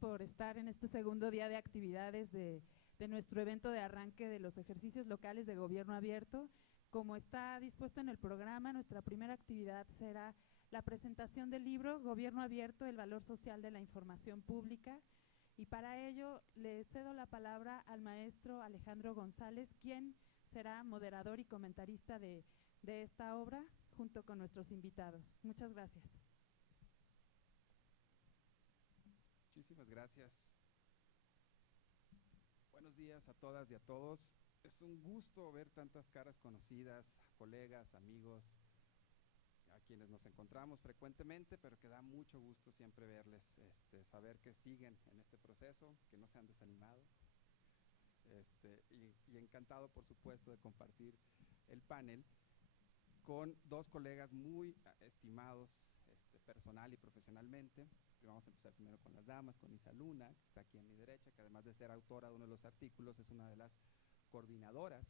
por estar en este segundo día de actividades de nuestro evento de arranque de los ejercicios locales de gobierno abierto. Como está dispuesto en el programa, nuestra primera actividad será la presentación del libro Gobierno Abierto, el valor social de la información pública, y para ello le cedo la palabra al maestro Alejandro González, quien será moderador y comentarista de esta obra junto con nuestros invitados. Muchas gracias. Muchísimas gracias. Buenos días a todas y a todos. Es un gusto ver tantas caras conocidas, colegas, amigos, a quienes nos encontramos frecuentemente, pero que da mucho gusto siempre verles, saber que siguen en este proceso, que no se han desanimado, y encantado, por supuesto, de compartir el panel con dos colegas muy estimados personal y profesionalmente. Vamos a empezar primero con las damas, con Isa Luna, que está aquí a mi derecha, que además de ser autora de uno de los artículos, es una de las coordinadoras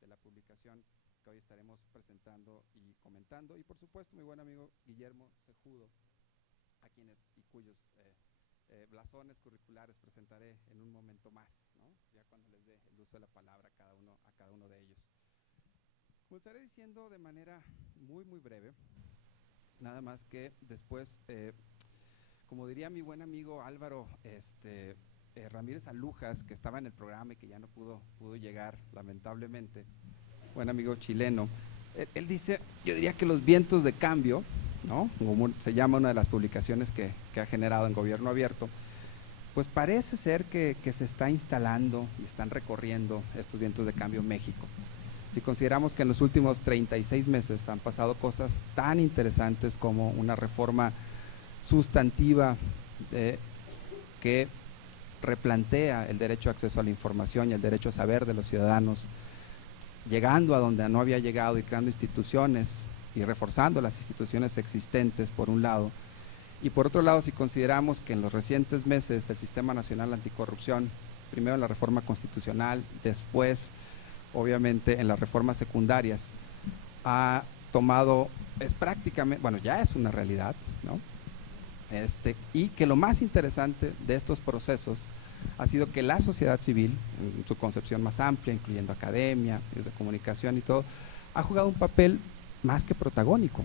de la publicación que hoy estaremos presentando y comentando, y por supuesto mi buen amigo Guillermo Cejudo, a quienes y cuyos blasones curriculares presentaré en un momento más, ¿no? Ya cuando les dé el uso de la palabra a cada uno de ellos. Comenzaré diciendo de manera muy breve, nada más que después, como diría mi buen amigo Álvaro Ramírez Alujas, que estaba en el programa y que ya no pudo llegar, lamentablemente, buen amigo chileno, él dice, yo diría que los vientos de cambio, ¿no?, como se llama una de las publicaciones que ha generado en Gobierno Abierto, pues parece ser que se está instalando y están recorriendo estos vientos de cambio en México. Si consideramos que en los últimos 36 meses han pasado cosas tan interesantes como una reforma sustantiva que replantea el derecho a acceso a la información y el derecho a saber de los ciudadanos, llegando a donde no había llegado y creando instituciones y reforzando las instituciones existentes por un lado, y por otro lado, si consideramos que en los recientes meses el Sistema Nacional Anticorrupción, primero en la reforma constitucional, después obviamente en las reformas secundarias, ha tomado, es prácticamente, bueno, ya es una realidad, ¿no? Y que lo más interesante de estos procesos ha sido que la sociedad civil, en su concepción más amplia, incluyendo academia, medios de comunicación y todo, ha jugado un papel más que protagónico,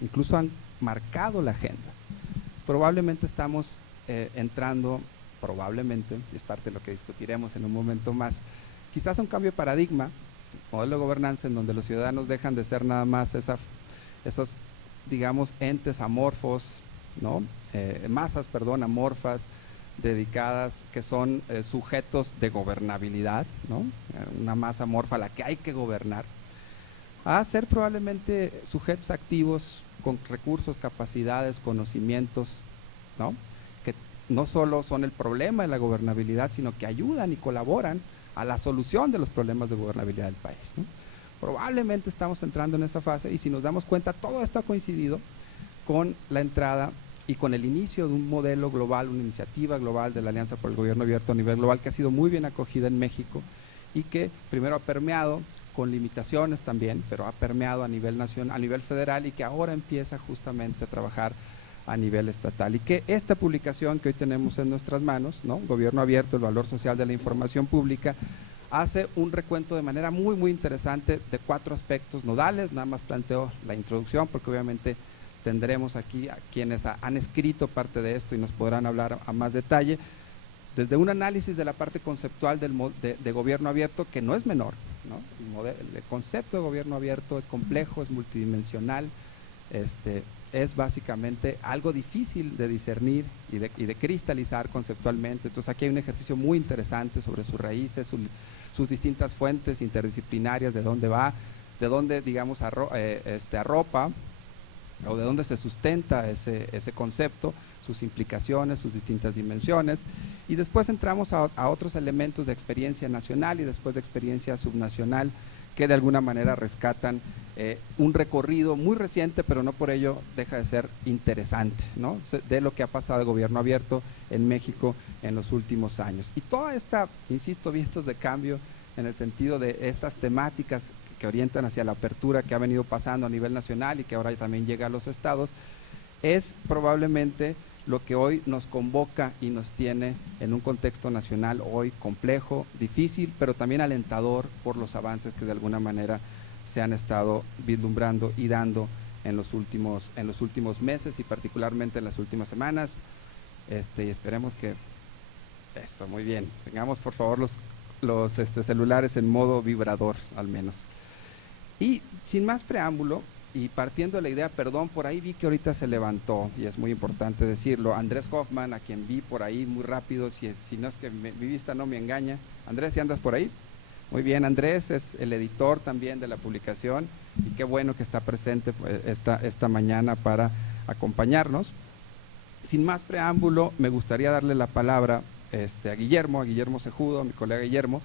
incluso han marcado la agenda. Probablemente estamos entrando, probablemente, y es parte de lo que discutiremos en un momento más, quizás un cambio de paradigma, modelo de gobernanza en donde los ciudadanos dejan de ser nada más esos, digamos, entes amorfos, ¿no? Masas, perdón, amorfas, dedicadas, que son sujetos de gobernabilidad, ¿no? Una masa amorfa a la que hay que gobernar, a ser probablemente sujetos activos con recursos, capacidades, conocimientos, ¿no?, que no solo son el problema de la gobernabilidad, sino que ayudan y colaboran a la solución de los problemas de gobernabilidad del país, ¿no? Probablemente estamos entrando en esa fase, y si nos damos cuenta, todo esto ha coincidido con la entrada y con el inicio de un modelo global, una iniciativa global de la Alianza por el Gobierno Abierto a nivel global, que ha sido muy bien acogida en México y que primero ha permeado, con limitaciones también, pero ha permeado a nivel nacional, a nivel federal, y que ahora empieza justamente a trabajar a nivel estatal. Y que esta publicación que hoy tenemos en nuestras manos, ¿no?, Gobierno Abierto, el valor social de la información pública, hace un recuento de manera muy interesante de 4 aspectos nodales. Nada más planteo la introducción porque obviamente tendremos aquí a quienes han escrito parte de esto y nos podrán hablar a más detalle, desde un análisis de la parte conceptual de gobierno abierto, que no es menor, ¿no? El concepto de gobierno abierto es complejo, es multidimensional, es básicamente algo difícil de discernir y de cristalizar conceptualmente. Entonces aquí hay un ejercicio muy interesante sobre sus raíces, sus distintas fuentes interdisciplinarias, de dónde va, de dónde, digamos, arropa, o de dónde se sustenta ese concepto, sus implicaciones, sus distintas dimensiones, y después entramos a otros elementos de experiencia nacional y después de experiencia subnacional, que de alguna manera rescatan un recorrido muy reciente, pero no por ello deja de ser interesante, ¿no?, de lo que ha pasado de gobierno abierto en México en los últimos años. Y toda esta, insisto, vientos de cambio en el sentido de estas temáticas que orientan hacia la apertura que ha venido pasando a nivel nacional y que ahora también llega a los estados, es probablemente lo que hoy nos convoca y nos tiene en un contexto nacional hoy complejo, difícil, pero también alentador por los avances que de alguna manera se han estado vislumbrando y dando en los últimos meses y particularmente en las últimas semanas. Y esperemos que eso, muy bien, tengamos por favor los celulares en modo vibrador al menos. Y sin más preámbulo, y partiendo de la idea, perdón, por ahí vi que ahorita se levantó, y es muy importante decirlo, Andrés Hoffman, a quien vi por ahí muy rápido, si no es que mi vista no me engaña. Andrés, ¿sí andas por ahí? Muy bien, Andrés es el editor también de la publicación, y qué bueno que está presente esta mañana para acompañarnos. Sin más preámbulo, me gustaría darle la palabra a Guillermo Cejudo, a mi colega Guillermo.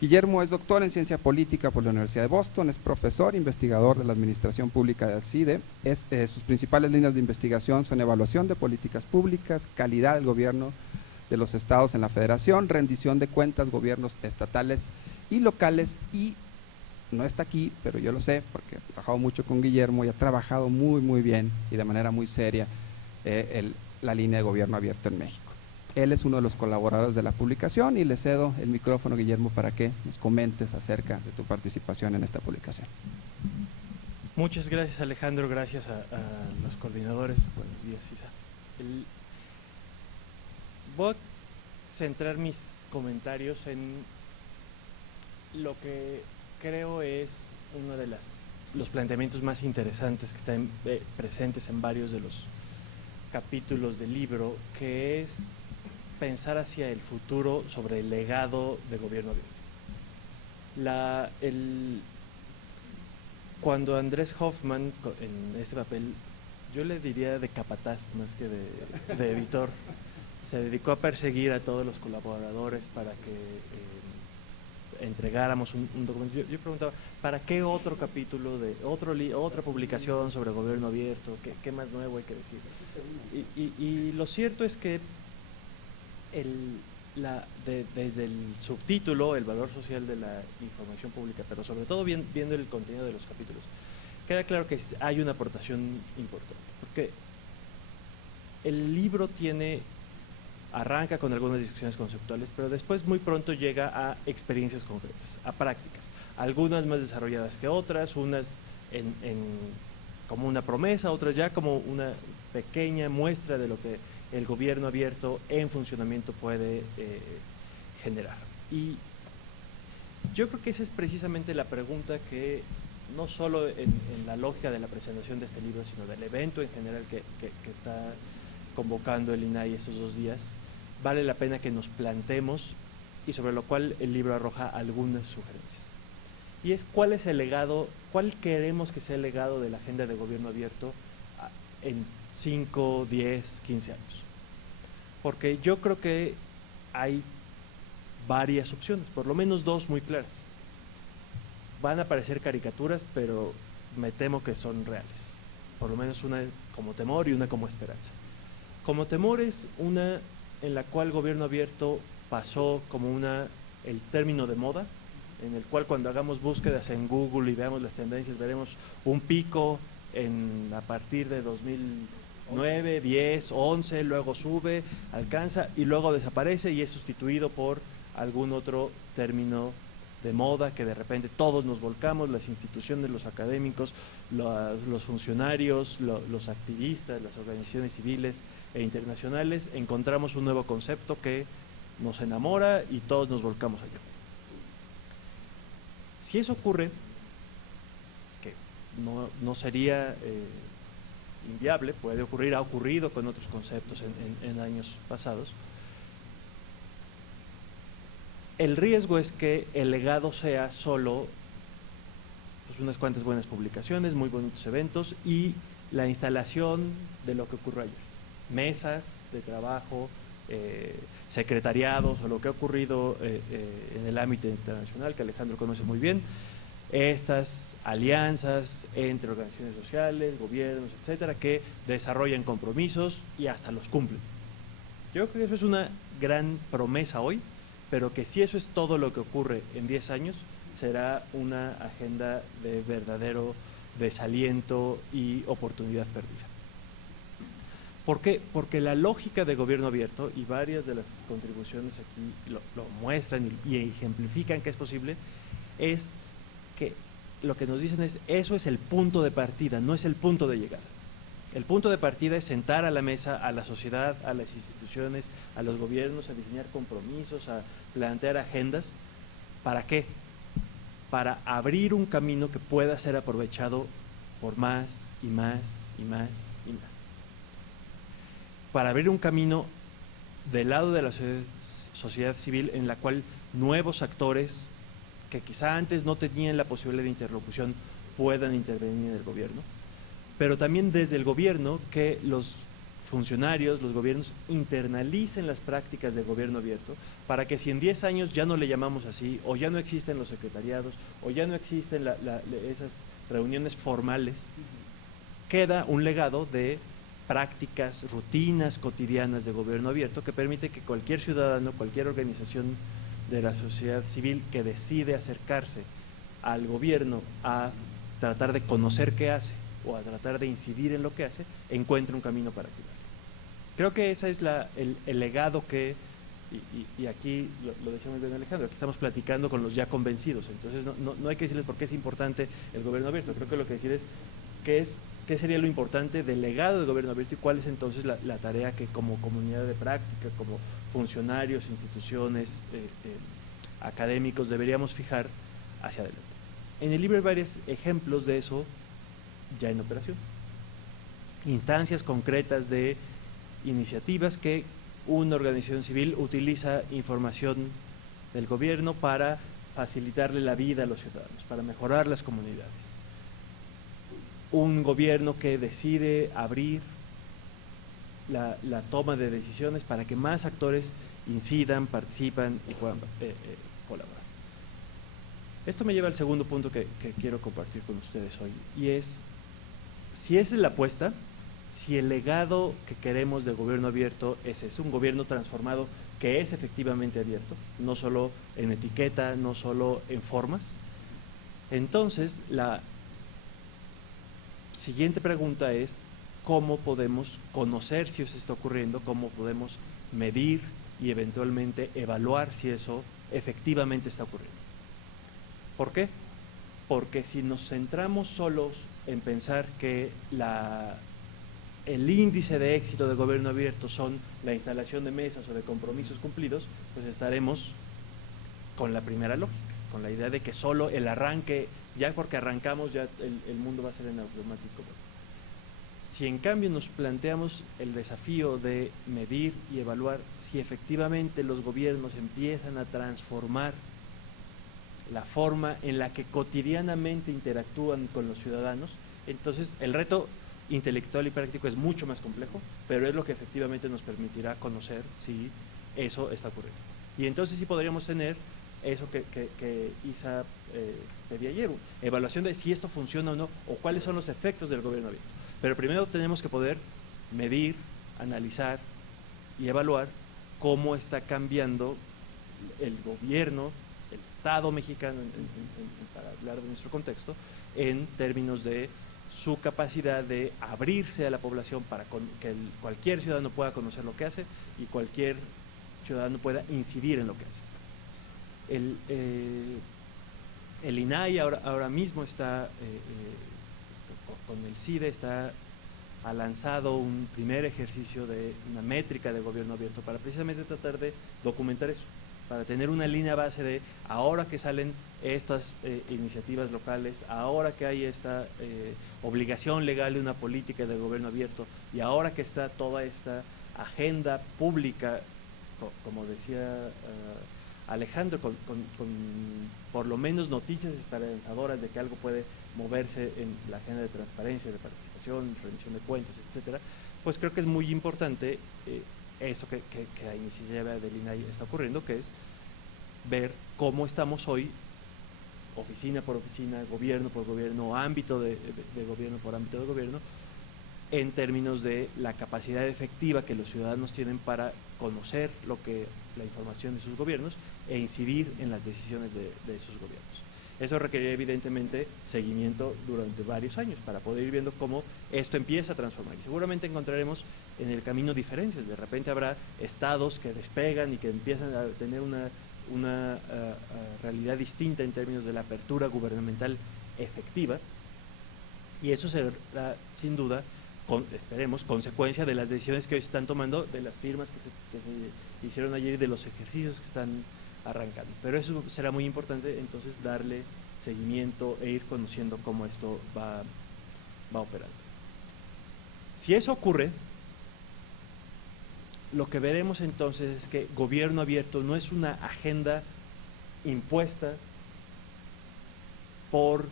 Guillermo es doctor en ciencia política por la Universidad de Boston, es profesor, investigador de la Administración Pública del CIDE. Sus principales líneas de investigación son evaluación de políticas públicas, calidad del gobierno de los estados en la federación, rendición de cuentas, gobiernos estatales y locales. Y no está aquí, pero yo lo sé porque he trabajado mucho con Guillermo y ha trabajado muy bien y de manera muy seria la línea de gobierno abierto en México. Él es uno de los colaboradores de la publicación y le cedo el micrófono, Guillermo, para que nos comentes acerca de tu participación en esta publicación. Muchas gracias, Alejandro, gracias a los coordinadores. Buenos días, Isa. Voy a centrar mis comentarios en lo que creo es uno de los planteamientos más interesantes que están presentes en varios de los capítulos del libro, que es pensar hacia el futuro sobre el legado de gobierno abierto. Cuando Andrés Hoffman, en este papel, yo le diría de capataz más que de editor, se dedicó a perseguir a todos los colaboradores para que entregáramos un documento. Yo preguntaba, ¿para qué otro capítulo de otra publicación sobre gobierno abierto? ¿Qué más nuevo hay que decir? Y lo cierto es que desde el subtítulo, el valor social de la información pública, pero sobre todo viendo el contenido de los capítulos, queda claro que hay una aportación importante, porque el libro arranca con algunas discusiones conceptuales, pero después muy pronto llega a experiencias concretas, a prácticas, algunas más desarrolladas que otras, unas como una promesa, otras ya como una pequeña muestra de lo que el gobierno abierto en funcionamiento puede generar. Y yo creo que esa es precisamente la pregunta que, no solo en la lógica de la presentación de este libro, sino del evento en general que está convocando el INAI estos 2 días, vale la pena que nos plantemos y sobre lo cual el libro arroja algunas sugerencias. Y es cuál es el legado, cuál queremos que sea el legado de la agenda de gobierno abierto en 5, 10, 15 años. Porque yo creo que hay varias opciones, por lo menos 2 muy claras. Van a parecer caricaturas, pero me temo que son reales. Por lo menos una como temor y una como esperanza. Como temor es una en la cual gobierno abierto pasó como el término de moda, en el cual cuando hagamos búsquedas en Google y veamos las tendencias, veremos un pico a partir de 2009, 10, 11, luego sube, alcanza y luego desaparece y es sustituido por algún otro término de moda que de repente todos nos volcamos, las instituciones, los académicos, los funcionarios, los activistas, las organizaciones civiles e internacionales, encontramos un nuevo concepto que nos enamora y todos nos volcamos allá. Si eso ocurre, que no sería inviable, puede ocurrir, ha ocurrido con otros conceptos en años pasados, el riesgo es que el legado sea solo pues, unas cuantas buenas publicaciones, muy bonitos eventos y la instalación de lo que ocurrió ayer. Mesas de trabajo, secretariados o lo que ha ocurrido en el ámbito internacional, que Alejandro conoce muy bien, estas alianzas entre organizaciones sociales, gobiernos, etcétera, que desarrollan compromisos y hasta los cumplen. Yo creo que eso es una gran promesa hoy, pero que si eso es todo lo que ocurre en 10 años, será una agenda de verdadero desaliento y oportunidad perdida. ¿Por qué? Porque la lógica de gobierno abierto, y varias de las contribuciones aquí lo muestran y ejemplifican que es posible, es que lo que nos dicen es, eso es el punto de partida, no es el punto de llegada. El punto de partida es sentar a la mesa a la sociedad, a las instituciones, a los gobiernos, a diseñar compromisos, a plantear agendas. ¿Para qué? Para abrir un camino que pueda ser aprovechado por más y más y más y más. Para abrir un camino del lado de la sociedad civil en la cual nuevos actores que quizá antes no tenían la posibilidad de interlocución puedan intervenir en el gobierno, pero también desde el gobierno que los funcionarios, los gobiernos internalicen las prácticas de gobierno abierto para que si en 10 años ya no le llamamos así, o ya no existen los secretariados, o ya no existen esas reuniones formales, queda un legado de prácticas, rutinas cotidianas de gobierno abierto que permite que cualquier ciudadano, cualquier organización de la sociedad civil que decide acercarse al gobierno a tratar de conocer qué hace o a tratar de incidir en lo que hace, encuentre un camino para activarlo. Creo que ese es el legado que, y aquí lo decía muy bien Alejandro, aquí estamos platicando con los ya convencidos, entonces no hay que decirles por qué es importante el gobierno abierto, creo que lo que decir es qué sería lo importante del legado del gobierno abierto y cuál es entonces la tarea que como comunidad de práctica, como funcionarios, instituciones, académicos deberíamos fijar hacia adelante. En el libro hay varios ejemplos de eso ya en operación. Instancias concretas de iniciativas que una organización civil utiliza información del gobierno para facilitarle la vida a los ciudadanos, para mejorar las comunidades. Un gobierno que decide abrir la toma de decisiones para que más actores incidan, participan y puedan colaborar. Esto me lleva al segundo punto que quiero compartir con ustedes hoy, y es, si esa es la apuesta, si el legado que queremos del gobierno abierto es un gobierno transformado que es efectivamente abierto, no solo en etiqueta, no solo en formas, entonces la siguiente pregunta es, ¿cómo podemos conocer si eso está ocurriendo? ¿Cómo podemos medir y eventualmente evaluar si eso efectivamente está ocurriendo? ¿Por qué? Porque si nos centramos solos en pensar que el índice de éxito del gobierno abierto son la instalación de mesas o de compromisos cumplidos, pues estaremos con la primera lógica, con la idea de que solo el arranque, ya porque arrancamos ya el mundo va a ser en automático. Si en cambio nos planteamos el desafío de medir y evaluar si efectivamente los gobiernos empiezan a transformar la forma en la que cotidianamente interactúan con los ciudadanos, entonces el reto intelectual y práctico es mucho más complejo, pero es lo que efectivamente nos permitirá conocer si eso está ocurriendo. Y entonces sí podríamos tener eso que Isa pedía ayer, evaluación de si esto funciona o no, o cuáles son los efectos del gobierno abierto. Pero primero tenemos que poder medir, analizar y evaluar cómo está cambiando el gobierno, el Estado mexicano, para hablar de nuestro contexto, en términos de su capacidad de abrirse a la población para que cualquier ciudadano pueda conocer lo que hace y cualquier ciudadano pueda incidir en lo que hace. El INAI ahora mismo está, con el CIDE, ha lanzado un primer ejercicio de una métrica de gobierno abierto para precisamente tratar de documentar eso, para tener una línea base de ahora que salen estas iniciativas locales, ahora que hay esta obligación legal de una política de gobierno abierto y ahora que está toda esta agenda pública, como decía Alejandro, con por lo menos noticias esperanzadoras de que algo puede moverse en la agenda de transparencia, de participación, rendición de cuentas, etcétera, pues creo que es muy importante eso que la iniciativa del INAI está ocurriendo, que es ver cómo estamos hoy, oficina por oficina, gobierno por gobierno, ámbito de gobierno por ámbito de gobierno, en términos de la capacidad efectiva que los ciudadanos tienen para conocer la información de sus gobiernos e incidir en las decisiones de sus gobiernos. Eso requeriría evidentemente seguimiento durante varios años para poder ir viendo cómo esto empieza a transformar. Y seguramente encontraremos en el camino diferencias. De repente habrá estados que despegan y que empiezan a tener una realidad distinta en términos de la apertura gubernamental efectiva, y eso será sin duda, esperemos, consecuencia de las decisiones que hoy se están tomando, de las firmas que se hicieron ayer y de los ejercicios que están arrancando. Pero eso será muy importante entonces darle seguimiento e ir conociendo cómo esto va operando. Si eso ocurre, lo que veremos entonces es que gobierno abierto no es una agenda impuesta por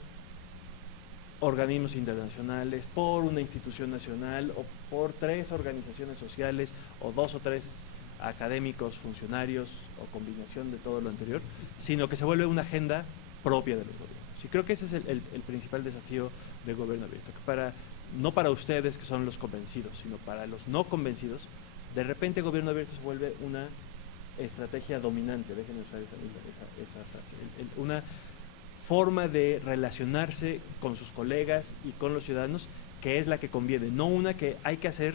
organismos internacionales, por una institución nacional o por 3 organizaciones sociales o 2 o 3 académicos, funcionarios o combinación de todo lo anterior, sino que se vuelve una agenda propia de los gobiernos. Y creo que ese es el principal desafío del gobierno abierto, que no para ustedes que son los convencidos, sino para los no convencidos, de repente el gobierno abierto se vuelve una estrategia dominante, déjenme usar esa frase, una forma de relacionarse con sus colegas y con los ciudadanos que es la que conviene, no una que hay que hacer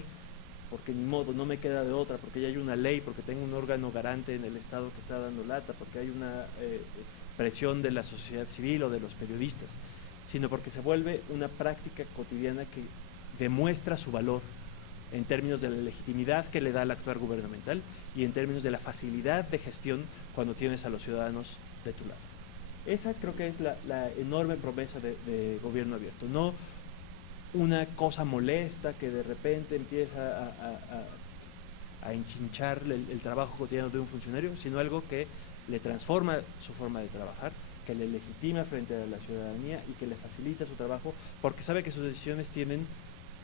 porque ni modo, no me queda de otra, porque ya hay una ley, porque tengo un órgano garante en el Estado que está dando lata, porque hay una presión de la sociedad civil o de los periodistas, sino porque se vuelve una práctica cotidiana que demuestra su valor en términos de la legitimidad que le da al actuar gubernamental y en términos de la facilidad de gestión cuando tienes a los ciudadanos de tu lado. Esa creo que es la enorme promesa de gobierno abierto, no una cosa molesta que de repente empieza a enchinchar el trabajo cotidiano de un funcionario, sino algo que le transforma su forma de trabajar, que le legitima frente a la ciudadanía y que le facilita su trabajo, porque sabe que sus decisiones tienen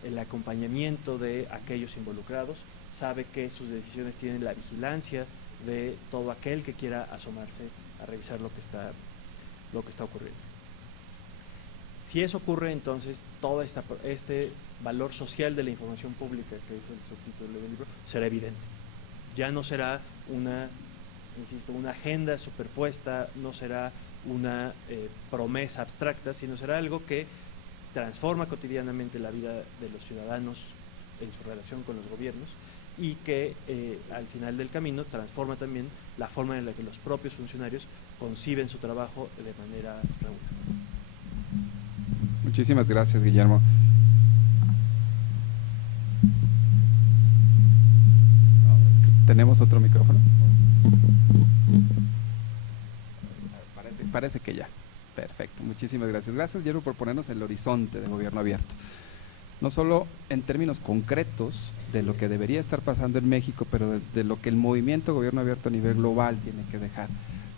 el acompañamiento de aquellos involucrados, sabe que sus decisiones tienen la vigilancia de todo aquel que quiera asomarse a revisar lo que está ocurriendo. Si eso ocurre, entonces todo este valor social de la información pública, que es el subtítulo del libro, será evidente. Ya no será una agenda superpuesta, no será una promesa abstracta, sino será algo que transforma cotidianamente la vida de los ciudadanos en su relación con los gobiernos y que al final del camino transforma también la forma en la que los propios funcionarios conciben su trabajo de manera regular. Muchísimas gracias, Guillermo. ¿Tenemos otro micrófono? Parece que ya. Perfecto, muchísimas gracias. Gracias, Guillermo, por ponernos el horizonte de gobierno abierto. No solo en términos concretos de lo que debería estar pasando en México, pero de lo que el movimiento gobierno abierto a nivel global tiene que dejar.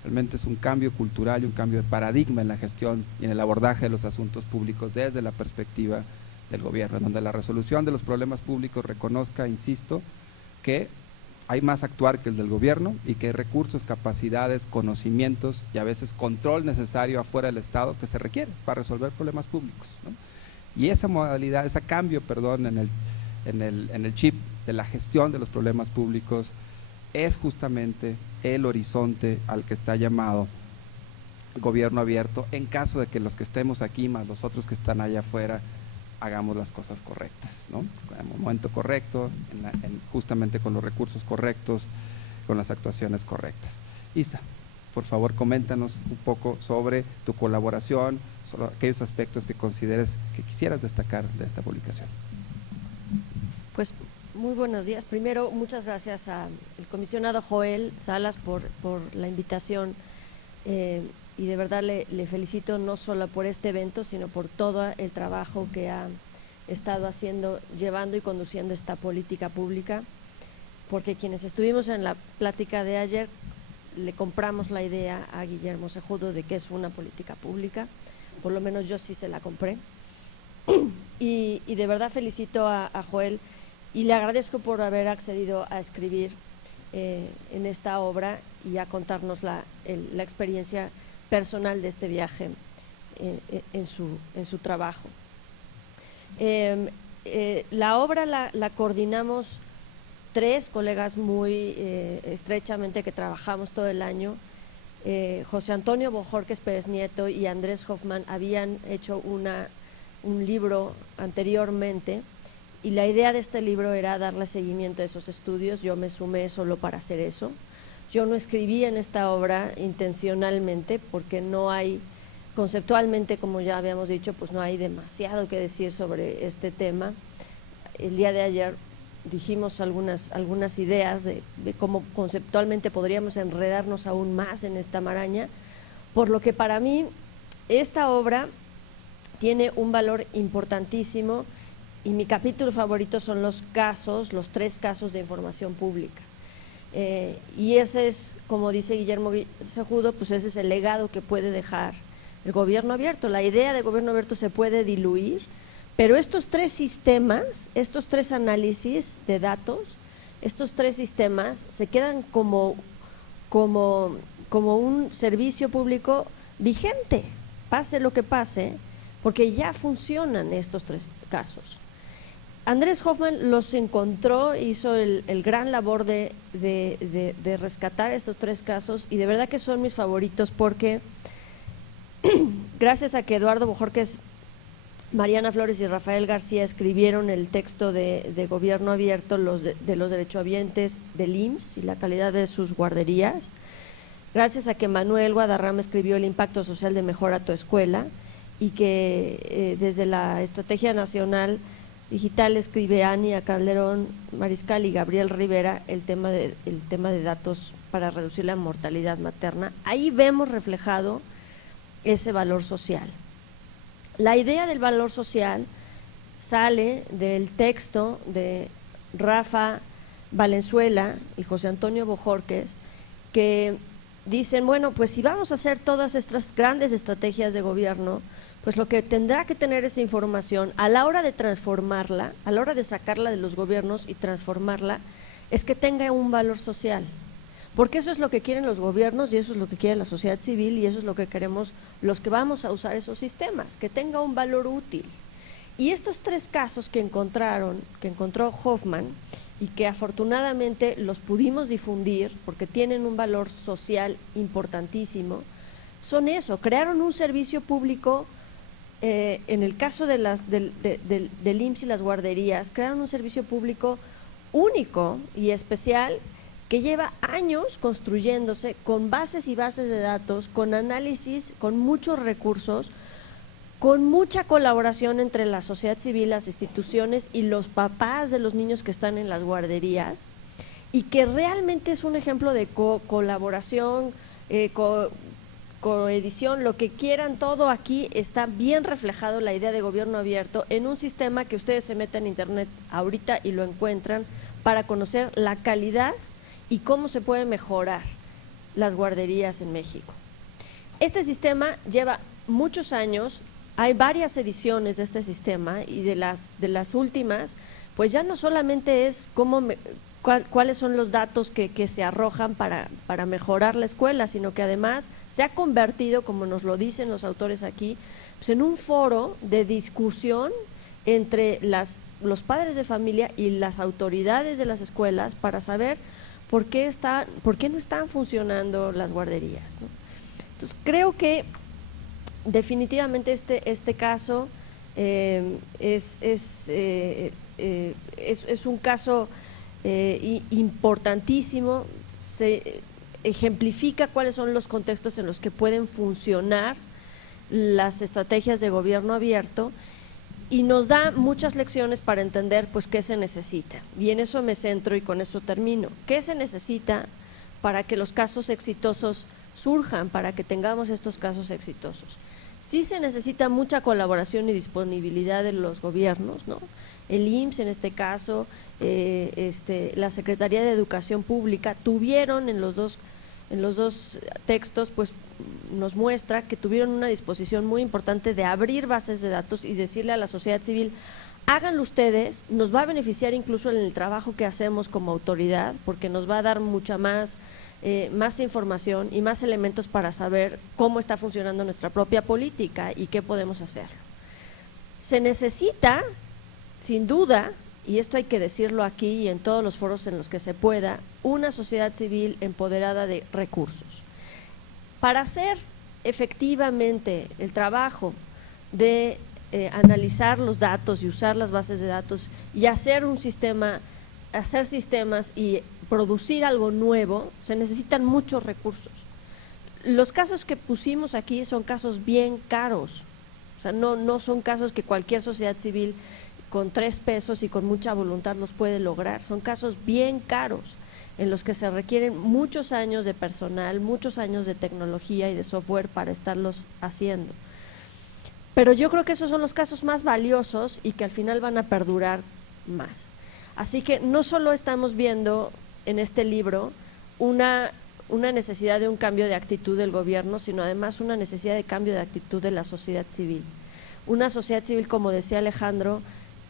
Realmente es un cambio cultural y un cambio de paradigma en la gestión y en el abordaje de los asuntos públicos desde la perspectiva del gobierno, donde la resolución de los problemas públicos reconozca, insisto, que hay más actuar que el del gobierno y que hay recursos, capacidades, conocimientos y a veces control necesario afuera del Estado que se requiere para resolver problemas públicos, ¿no? Y esa modalidad, ese cambio, perdón, en el chip de la gestión de los problemas públicos es justamente el horizonte al que está llamado gobierno abierto, en caso de que los que estemos aquí más los otros que están allá afuera hagamos las cosas correctas, ¿no? En el momento correcto, justamente con los recursos correctos, con las actuaciones correctas. Isa, por favor, coméntanos un poco sobre tu colaboración, sobre aquellos aspectos que consideres que quisieras destacar de esta publicación. Pues muy buenos días. Primero, muchas gracias al comisionado Joel Salas por la invitación y de verdad le felicito no solo por este evento, sino por todo el trabajo que ha estado haciendo, llevando y conduciendo esta política pública, porque quienes estuvimos en la plática de ayer le compramos la idea a Guillermo Cejudo de que es una política pública, por lo menos yo sí se la compré, y de verdad felicito a Joel y le agradezco por haber accedido a escribir en esta obra y a contarnos la experiencia personal de este viaje en su trabajo. La obra la coordinamos 3 colegas muy estrechamente que trabajamos todo el año. José Antonio Bojorquez Pérez Nieto y Andrés Hoffman habían hecho un libro anteriormente y la idea de este libro era darle seguimiento a esos estudios. Yo me sumé solo para hacer eso. Yo no escribí en esta obra intencionalmente porque no hay, conceptualmente, como ya habíamos dicho, pues no hay demasiado que decir sobre este tema. El día de ayer dijimos algunas ideas de cómo conceptualmente podríamos enredarnos aún más en esta maraña, por lo que para mí esta obra tiene un valor importantísimo y mi capítulo favorito son los 3 casos de información pública. Y ese es, como dice Guillermo Cejudo, pues ese es el legado que puede dejar el gobierno abierto. La idea de gobierno abierto se puede diluir, pero estos 3 sistemas, estos 3 análisis de datos, estos 3 sistemas se quedan como un servicio público vigente, pase lo que pase, porque ya funcionan estos 3 casos. Andrés Hoffman los encontró, hizo el gran labor de rescatar estos 3 casos y de verdad que son mis favoritos porque gracias a que Eduardo Bojorquez, Mariana Flores y Rafael García escribieron el texto de Gobierno Abierto, de los derechohabientes del IMSS y la calidad de sus guarderías, gracias a que Manuel Guadarrama escribió el impacto social de Mejora tu Escuela y que desde la Estrategia Nacional Digital escribe Ania Calderón Mariscal y Gabriel Rivera el tema de datos para reducir la mortalidad materna. Ahí vemos reflejado ese valor social. La idea del valor social sale del texto de Rafa Valenzuela y José Antonio Bojorquez, que dicen, bueno, pues si vamos a hacer todas estas grandes estrategias de gobierno, pues lo que tendrá que tener esa información a la hora de transformarla, a la hora de sacarla de los gobiernos y transformarla, es que tenga un valor social. Porque eso es lo que quieren los gobiernos y eso es lo que quiere la sociedad civil y eso es lo que queremos los que vamos a usar esos sistemas, que tenga un valor útil. Y estos 3 casos que encontró Hoffman y que afortunadamente los pudimos difundir porque tienen un valor social importantísimo, son eso, crearon un servicio público. En el caso del IMSS y las guarderías, crearon un servicio público único y especial que lleva años construyéndose con bases y bases de datos, con análisis, con muchos recursos, con mucha colaboración entre la sociedad civil, las instituciones y los papás de los niños que están en las guarderías, y que realmente es un ejemplo de colaboración, coedición, lo que quieran, todo aquí está bien reflejado la idea de gobierno abierto en un sistema que ustedes se meten en internet ahorita y lo encuentran para conocer la calidad y cómo se puede mejorar las guarderías en México. Este sistema lleva muchos años, hay varias ediciones de este sistema y de las últimas, pues ya no solamente es cuáles son los datos que se arrojan para mejorar la escuela, sino que además se ha convertido, como nos lo dicen los autores aquí, pues en un foro de discusión entre los padres de familia y las autoridades de las escuelas para saber por qué no están funcionando las guarderías, ¿no? Entonces, creo que definitivamente este caso es un caso importantísimo, se ejemplifica cuáles son los contextos en los que pueden funcionar las estrategias de gobierno abierto y nos da muchas lecciones para entender pues qué se necesita, y en eso me centro y con eso termino. ¿Qué se necesita para que los casos exitosos surjan, para que tengamos estos casos exitosos? Sí se necesita mucha colaboración y disponibilidad de los gobiernos, ¿no? El IMSS en este caso, la Secretaría de Educación Pública tuvieron en los dos textos, pues nos muestra que tuvieron una disposición muy importante de abrir bases de datos y decirle a la sociedad civil, háganlo ustedes, nos va a beneficiar incluso en el trabajo que hacemos como autoridad, porque nos va a dar mucha más información y más elementos para saber cómo está funcionando nuestra propia política y qué podemos hacer. Se necesita, sin duda, y esto hay que decirlo aquí y en todos los foros en los que se pueda, una sociedad civil empoderada de recursos. Para hacer efectivamente el trabajo de analizar los datos y usar las bases de datos y hacer un sistema, hacer sistemas y producir algo nuevo, se necesitan muchos recursos. Los casos que pusimos aquí son casos bien caros, o sea, no son casos que cualquier sociedad civil con 3 pesos y con mucha voluntad los puede lograr, son casos bien caros en los que se requieren muchos años de personal, muchos años de tecnología y de software para estarlos haciendo. Pero yo creo que esos son los casos más valiosos y que al final van a perdurar más. Así que no solo estamos viendo en este libro una necesidad de un cambio de actitud del gobierno, sino además una necesidad de cambio de actitud de la sociedad civil. Una sociedad civil, como decía Alejandro,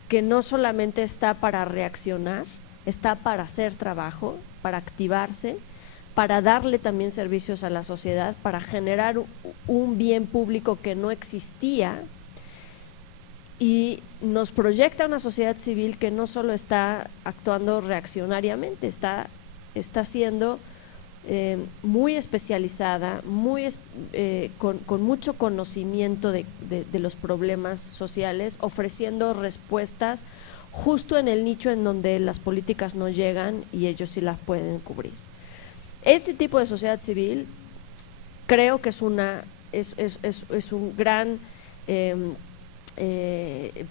que no solamente está para reaccionar, está para hacer trabajo, para activarse, para darle también servicios a la sociedad, para generar un bien público que no existía, y nos proyecta una sociedad civil que no solo está actuando reaccionariamente, está siendo muy especializada, con mucho conocimiento de los problemas sociales, ofreciendo respuestas justo en el nicho en donde las políticas no llegan y ellos sí las pueden cubrir. Ese tipo de sociedad civil creo que es un gran,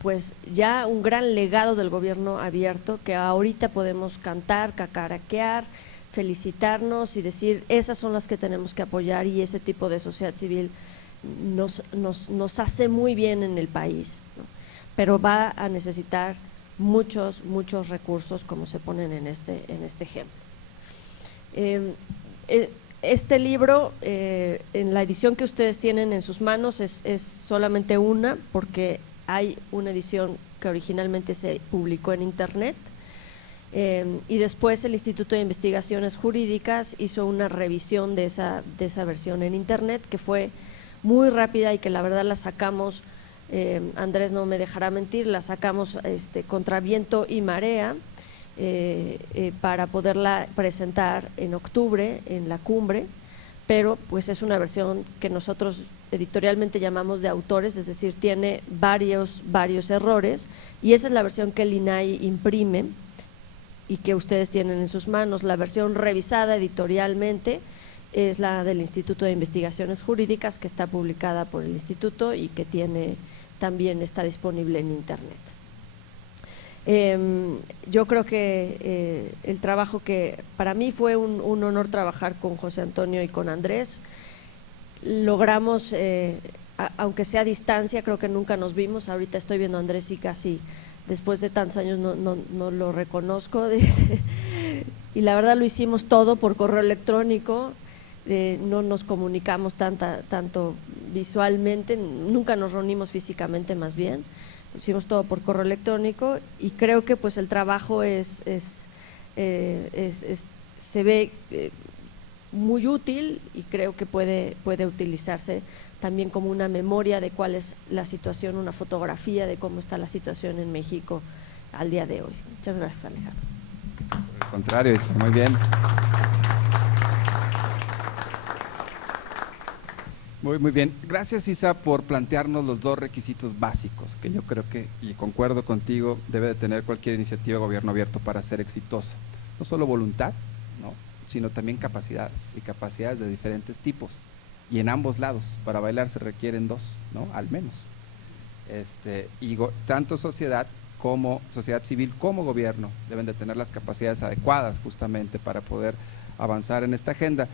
pues ya un gran legado del gobierno abierto que ahorita podemos cantar, cacaraquear, felicitarnos y decir esas son las que tenemos que apoyar, y ese tipo de sociedad civil nos hace muy bien en el país, ¿no? Pero va a necesitar muchos recursos como se ponen en este ejemplo. Este libro, en la edición que ustedes tienen en sus manos, es solamente una, porque hay una edición que originalmente se publicó en internet, y después el Instituto de Investigaciones Jurídicas hizo una revisión de esa versión en internet, que fue muy rápida y que la verdad la sacamos, Andrés no me dejará mentir, la sacamos contra viento y marea, para poderla presentar en octubre en la cumbre, pero pues es una versión que nosotros editorialmente llamamos de autores, es decir, tiene varios errores, y esa es la versión que el INAI imprime y que ustedes tienen en sus manos. La versión revisada editorialmente es la del Instituto de Investigaciones Jurídicas, que está publicada por el instituto y que también está disponible en internet. Yo creo que el trabajo que para mí fue un honor trabajar con José Antonio y con Andrés, logramos, aunque sea a distancia, creo que nunca nos vimos, ahorita estoy viendo a Andrés y casi después de tantos años no lo reconozco, y la verdad lo hicimos todo por correo electrónico, no nos comunicamos tanto visualmente, nunca nos reunimos físicamente, más bien hicimos todo por correo electrónico, y creo que pues el trabajo se ve muy útil, y creo que puede utilizarse también como una memoria de cuál es la situación, una fotografía de cómo está la situación en México al día de hoy. Muchas gracias, Alejandro. Por el contrario, Isa, muy bien. Muy bien. Gracias, Isa, por plantearnos los 2 requisitos básicos que yo creo que, y concuerdo contigo, debe de tener cualquier iniciativa de gobierno abierto para ser exitosa. No solo voluntad, ¿no?, sino también capacidades, y capacidades de diferentes tipos. Y en ambos lados, para bailar se requieren 2, ¿no?, al menos. Y tanto sociedad civil como gobierno deben de tener las capacidades adecuadas justamente para poder avanzar en esta agenda.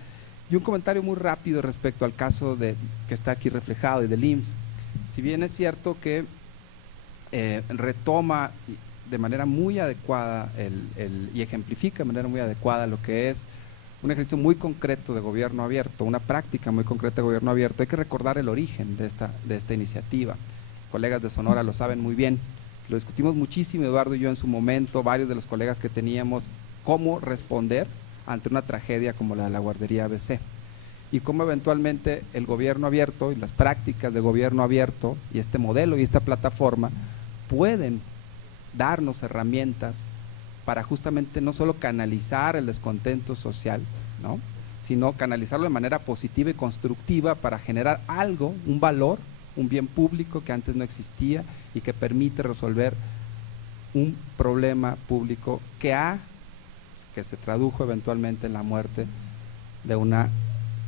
Y un comentario muy rápido respecto al caso que está aquí reflejado, y del IMSS. Si bien es cierto que retoma de manera muy adecuada y ejemplifica de manera muy adecuada lo que es un ejercicio muy concreto de gobierno abierto, una práctica muy concreta de gobierno abierto, hay que recordar el origen de esta iniciativa. Colegas de Sonora lo saben muy bien, lo discutimos muchísimo Eduardo y yo en su momento, varios de los colegas que teníamos, cómo responder ante una tragedia como la de la guardería ABC, y cómo eventualmente el gobierno abierto y las prácticas de gobierno abierto y este modelo y esta plataforma pueden darnos herramientas para justamente no solo canalizar el descontento social, ¿no?, sino canalizarlo de manera positiva y constructiva para generar algo, un valor un bien público que antes no existía y que permite resolver un problema público que se tradujo eventualmente en la muerte de una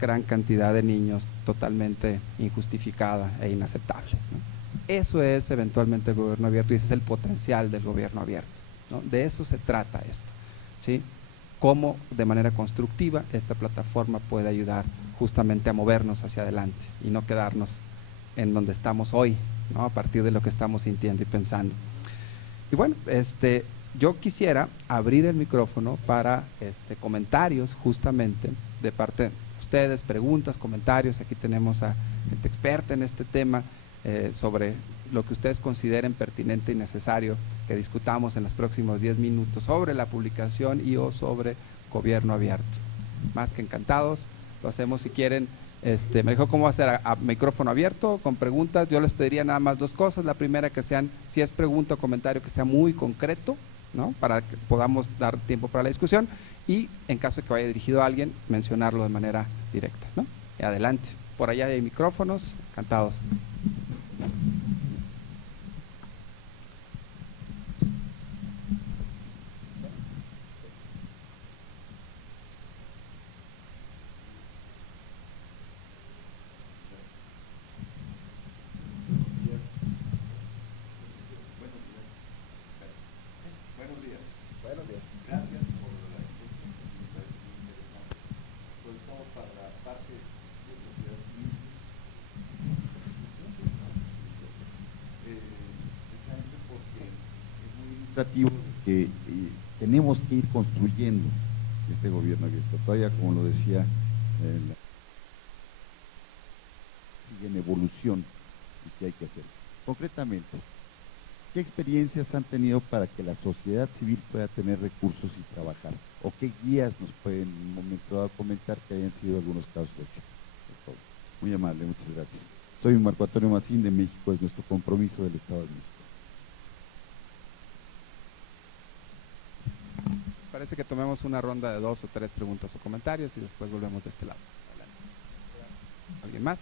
gran cantidad de niños totalmente injustificada e inaceptable, ¿no? Eso es eventualmente el gobierno abierto y ese es el potencial del gobierno abierto, ¿no? De eso se trata esto, ¿sí? Cómo de manera constructiva esta plataforma puede ayudar justamente a movernos hacia adelante y no quedarnos en donde estamos hoy, ¿no? A partir de lo que estamos sintiendo y pensando. Y bueno, yo quisiera abrir el micrófono para comentarios justamente de parte de ustedes, preguntas, comentarios. Aquí tenemos a gente experta en este tema sobre lo que ustedes consideren pertinente y necesario que discutamos en los próximos 10 minutos sobre la publicación y o sobre gobierno abierto. Más que encantados, lo hacemos si quieren. Me dijo cómo va a ser a micrófono abierto, con preguntas. Yo les pediría nada más dos cosas. La primera, que sean, si es pregunta o comentario, que sea muy concreto, ¿no? Para que podamos dar tiempo para la discusión y en caso de que vaya dirigido a alguien, mencionarlo de manera directa, ¿no? Adelante, por allá hay micrófonos, encantados. Que tenemos que ir construyendo este gobierno abierto. Todavía, como lo decía, sigue en evolución y qué hay que hacer. Concretamente, ¿qué experiencias han tenido para que la sociedad civil pueda tener recursos y trabajar? ¿O qué guías nos pueden en un momento dado comentar que hayan sido algunos casos de éxito? Es todo. Muy amable, muchas gracias. Soy Marco Antonio Macín de México, es nuestro compromiso del Estado de México. Parece que tomemos una ronda de 2 o 3 preguntas o comentarios y después volvemos de este lado. ¿Alguien más?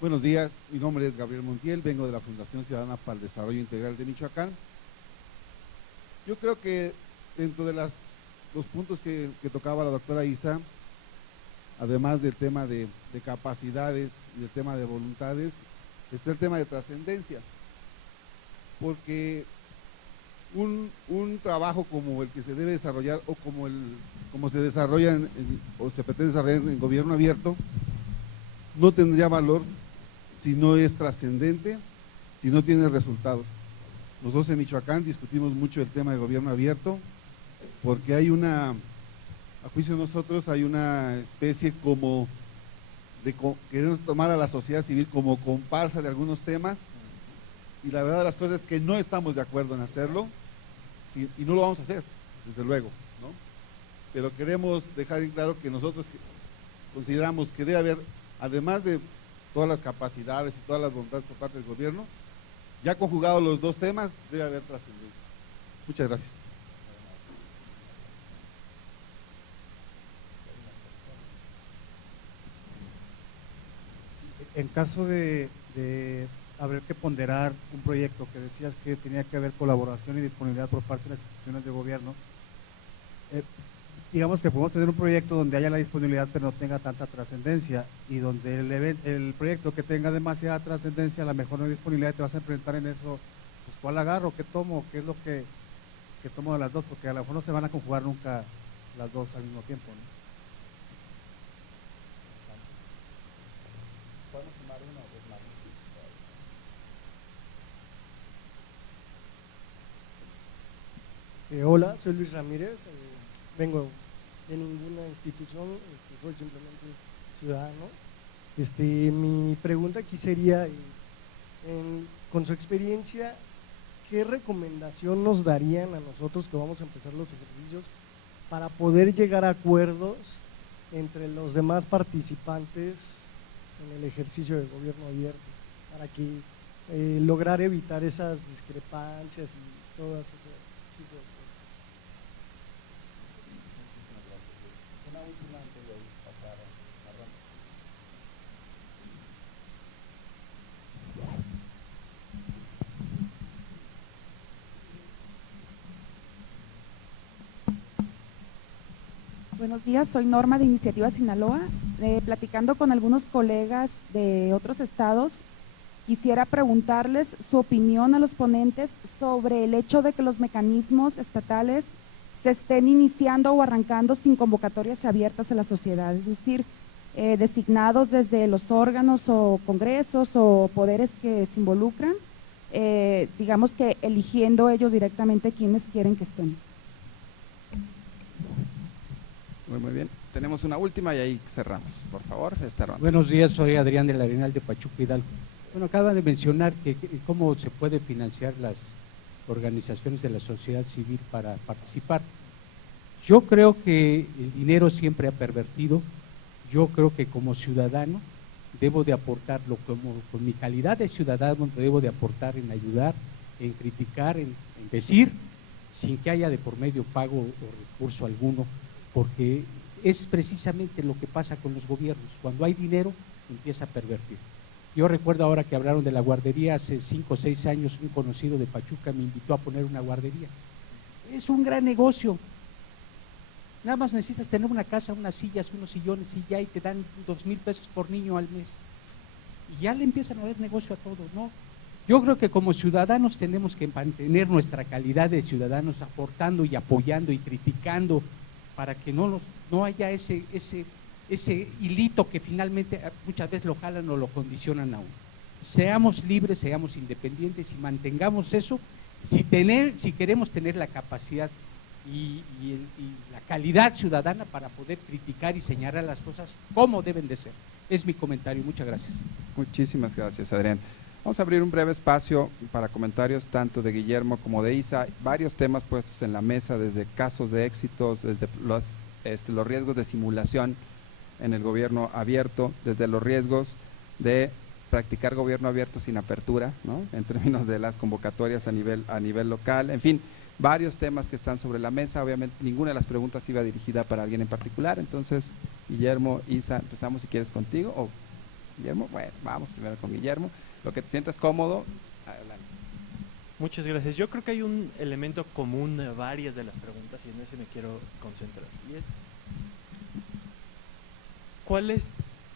Buenos días, mi nombre es Gabriel Montiel, vengo de la Fundación Ciudadana para el Desarrollo Integral de Michoacán. Yo creo que dentro de los puntos que tocaba la doctora Isa, además del tema de capacidades y el tema de voluntades, está el tema de trascendencia, porque un trabajo como el que se debe desarrollar o como se desarrolla o se pretende desarrollar en gobierno abierto, no tendría valor si no es trascendente, si no tiene resultados. Nosotros en Michoacán discutimos mucho el tema de gobierno abierto, porque hay a juicio de nosotros, hay una especie como de querer tomar a la sociedad civil como comparsa de algunos temas, y la verdad de las cosas es que no estamos de acuerdo en hacerlo, y no lo vamos a hacer, desde luego, ¿no? Pero queremos dejar en claro que nosotros consideramos que debe haber, además de todas las capacidades y todas las voluntades por parte del gobierno, ya conjugados los dos temas, debe haber trascendencia. Muchas gracias. En caso de haber que ponderar un proyecto que decías que tenía que haber colaboración y disponibilidad por parte de las instituciones de gobierno, digamos que podemos tener un proyecto donde haya la disponibilidad pero no tenga tanta trascendencia, y donde el proyecto que tenga demasiada trascendencia, a lo mejor no hay disponibilidad, te vas a enfrentar en eso, pues ¿cuál agarro? ¿Qué tomo? ¿Qué es lo que tomo de las dos? Porque a lo mejor no se van a conjugar nunca las dos al mismo tiempo, ¿no? Hola, soy Luis Ramírez, vengo de ninguna institución, soy simplemente ciudadano. Mi pregunta aquí sería, con su experiencia, ¿qué recomendación nos darían a nosotros que vamos a empezar los ejercicios para poder llegar a acuerdos entre los demás participantes en el ejercicio de gobierno abierto, para que lograr evitar esas discrepancias y todas esas tipos de cosas? Una última antes de pasar a ronda. Buenos días, soy Norma de Iniciativa Sinaloa. Platicando con algunos colegas de otros estados, quisiera preguntarles su opinión a los ponentes sobre el hecho de que los mecanismos estatales se estén iniciando o arrancando sin convocatorias abiertas a la sociedad, es decir, designados desde los órganos o congresos o poderes que se involucran, digamos que eligiendo ellos directamente quienes quieren que estén. Muy bien. Tenemos una última y ahí cerramos. Por favor, esta ronda. Buenos días, soy Adrián del Arenal de Pachuca, Hidalgo. Bueno, acaban de mencionar que cómo se puede financiar las organizaciones de la sociedad civil para participar. Yo creo que el dinero siempre ha pervertido. Yo creo que como ciudadano debo de aportarlo, con mi calidad de ciudadano debo de aportar en ayudar, en criticar, en decir, sin que haya de por medio pago o recurso alguno, porque es precisamente lo que pasa con los gobiernos. Cuando hay dinero, empieza a pervertir. Yo recuerdo ahora que hablaron de la guardería, hace 5 o 6 años un conocido de Pachuca me invitó a poner una guardería. Es un gran negocio. Nada más necesitas tener una casa, unas sillas, unos sillones y ya, y te dan 2,000 pesos por niño al mes. Y ya le empiezan a ver negocio a todo, ¿no? Yo creo que como ciudadanos tenemos que mantener nuestra calidad de ciudadanos, aportando y apoyando y criticando, para que no haya ese hilito que finalmente muchas veces lo jalan o lo condicionan a uno. Seamos libres, seamos independientes y mantengamos eso si queremos tener la capacidad y la calidad ciudadana para poder criticar y señalar las cosas como deben de ser. Es mi comentario, muchas gracias. Muchísimas gracias, Adrián. Vamos a abrir un breve espacio para comentarios tanto de Guillermo como de Isa, varios temas puestos en la mesa, desde casos de éxitos, desde los riesgos de simulación en el gobierno abierto, desde los riesgos de practicar gobierno abierto sin apertura, ¿no? En términos de las convocatorias a nivel local, en fin, varios temas que están sobre la mesa. Obviamente ninguna de las preguntas iba dirigida para alguien en particular, entonces Guillermo, Isa, empezamos si quieres contigo, o Guillermo, bueno, vamos primero con Guillermo. Lo que te sientas cómodo, adelante. Muchas gracias. Yo creo que hay un elemento común a varias de las preguntas y en ese me quiero concentrar. Y es, ¿cuál es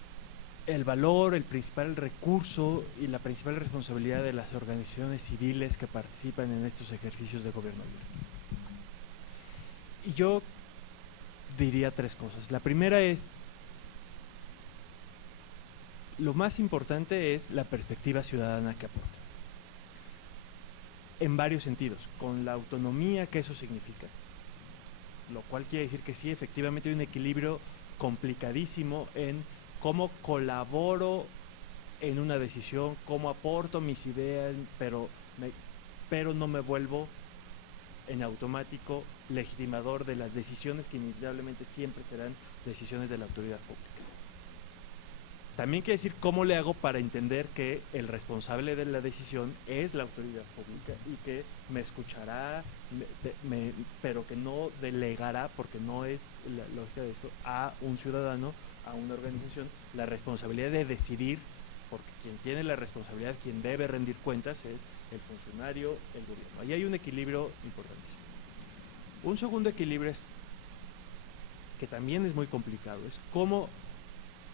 el valor, el principal recurso y la principal responsabilidad de las organizaciones civiles que participan en estos ejercicios de gobierno abierto? Y yo diría 3 cosas. La primera es, lo más importante es la perspectiva ciudadana que aporta, en varios sentidos, con la autonomía que eso significa, lo cual quiere decir que sí, efectivamente hay un equilibrio complicadísimo en cómo colaboro en una decisión, cómo aporto mis ideas, pero no me vuelvo en automático legitimador de las decisiones que inevitablemente siempre serán decisiones de la autoridad pública. También quiere decir cómo le hago para entender que el responsable de la decisión es la autoridad pública y que me escuchará, pero que no delegará, porque no es la lógica de esto, a un ciudadano, a una organización, la responsabilidad de decidir, porque quien tiene la responsabilidad, quien debe rendir cuentas es el funcionario, el gobierno. Ahí hay un equilibrio importantísimo. Un segundo equilibrio es, que también es muy complicado, es cómo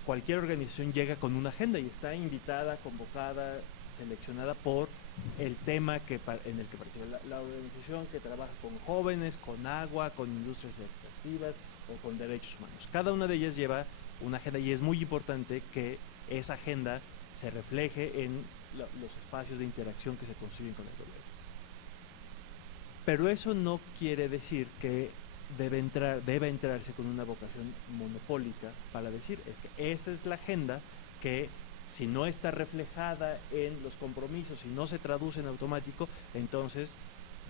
cualquier organización llega con una agenda y está invitada, convocada, seleccionada por el tema en el que participa la organización que trabaja con jóvenes, con agua, con industrias extractivas o con derechos humanos. Cada una de ellas lleva una agenda y es muy importante que esa agenda se refleje en los espacios de interacción que se construyen con el gobierno. Pero eso no quiere decir que debe entrarse con una vocación monopólica para decir, es que esta es la agenda que si no está reflejada en los compromisos, si no se traduce en automático, entonces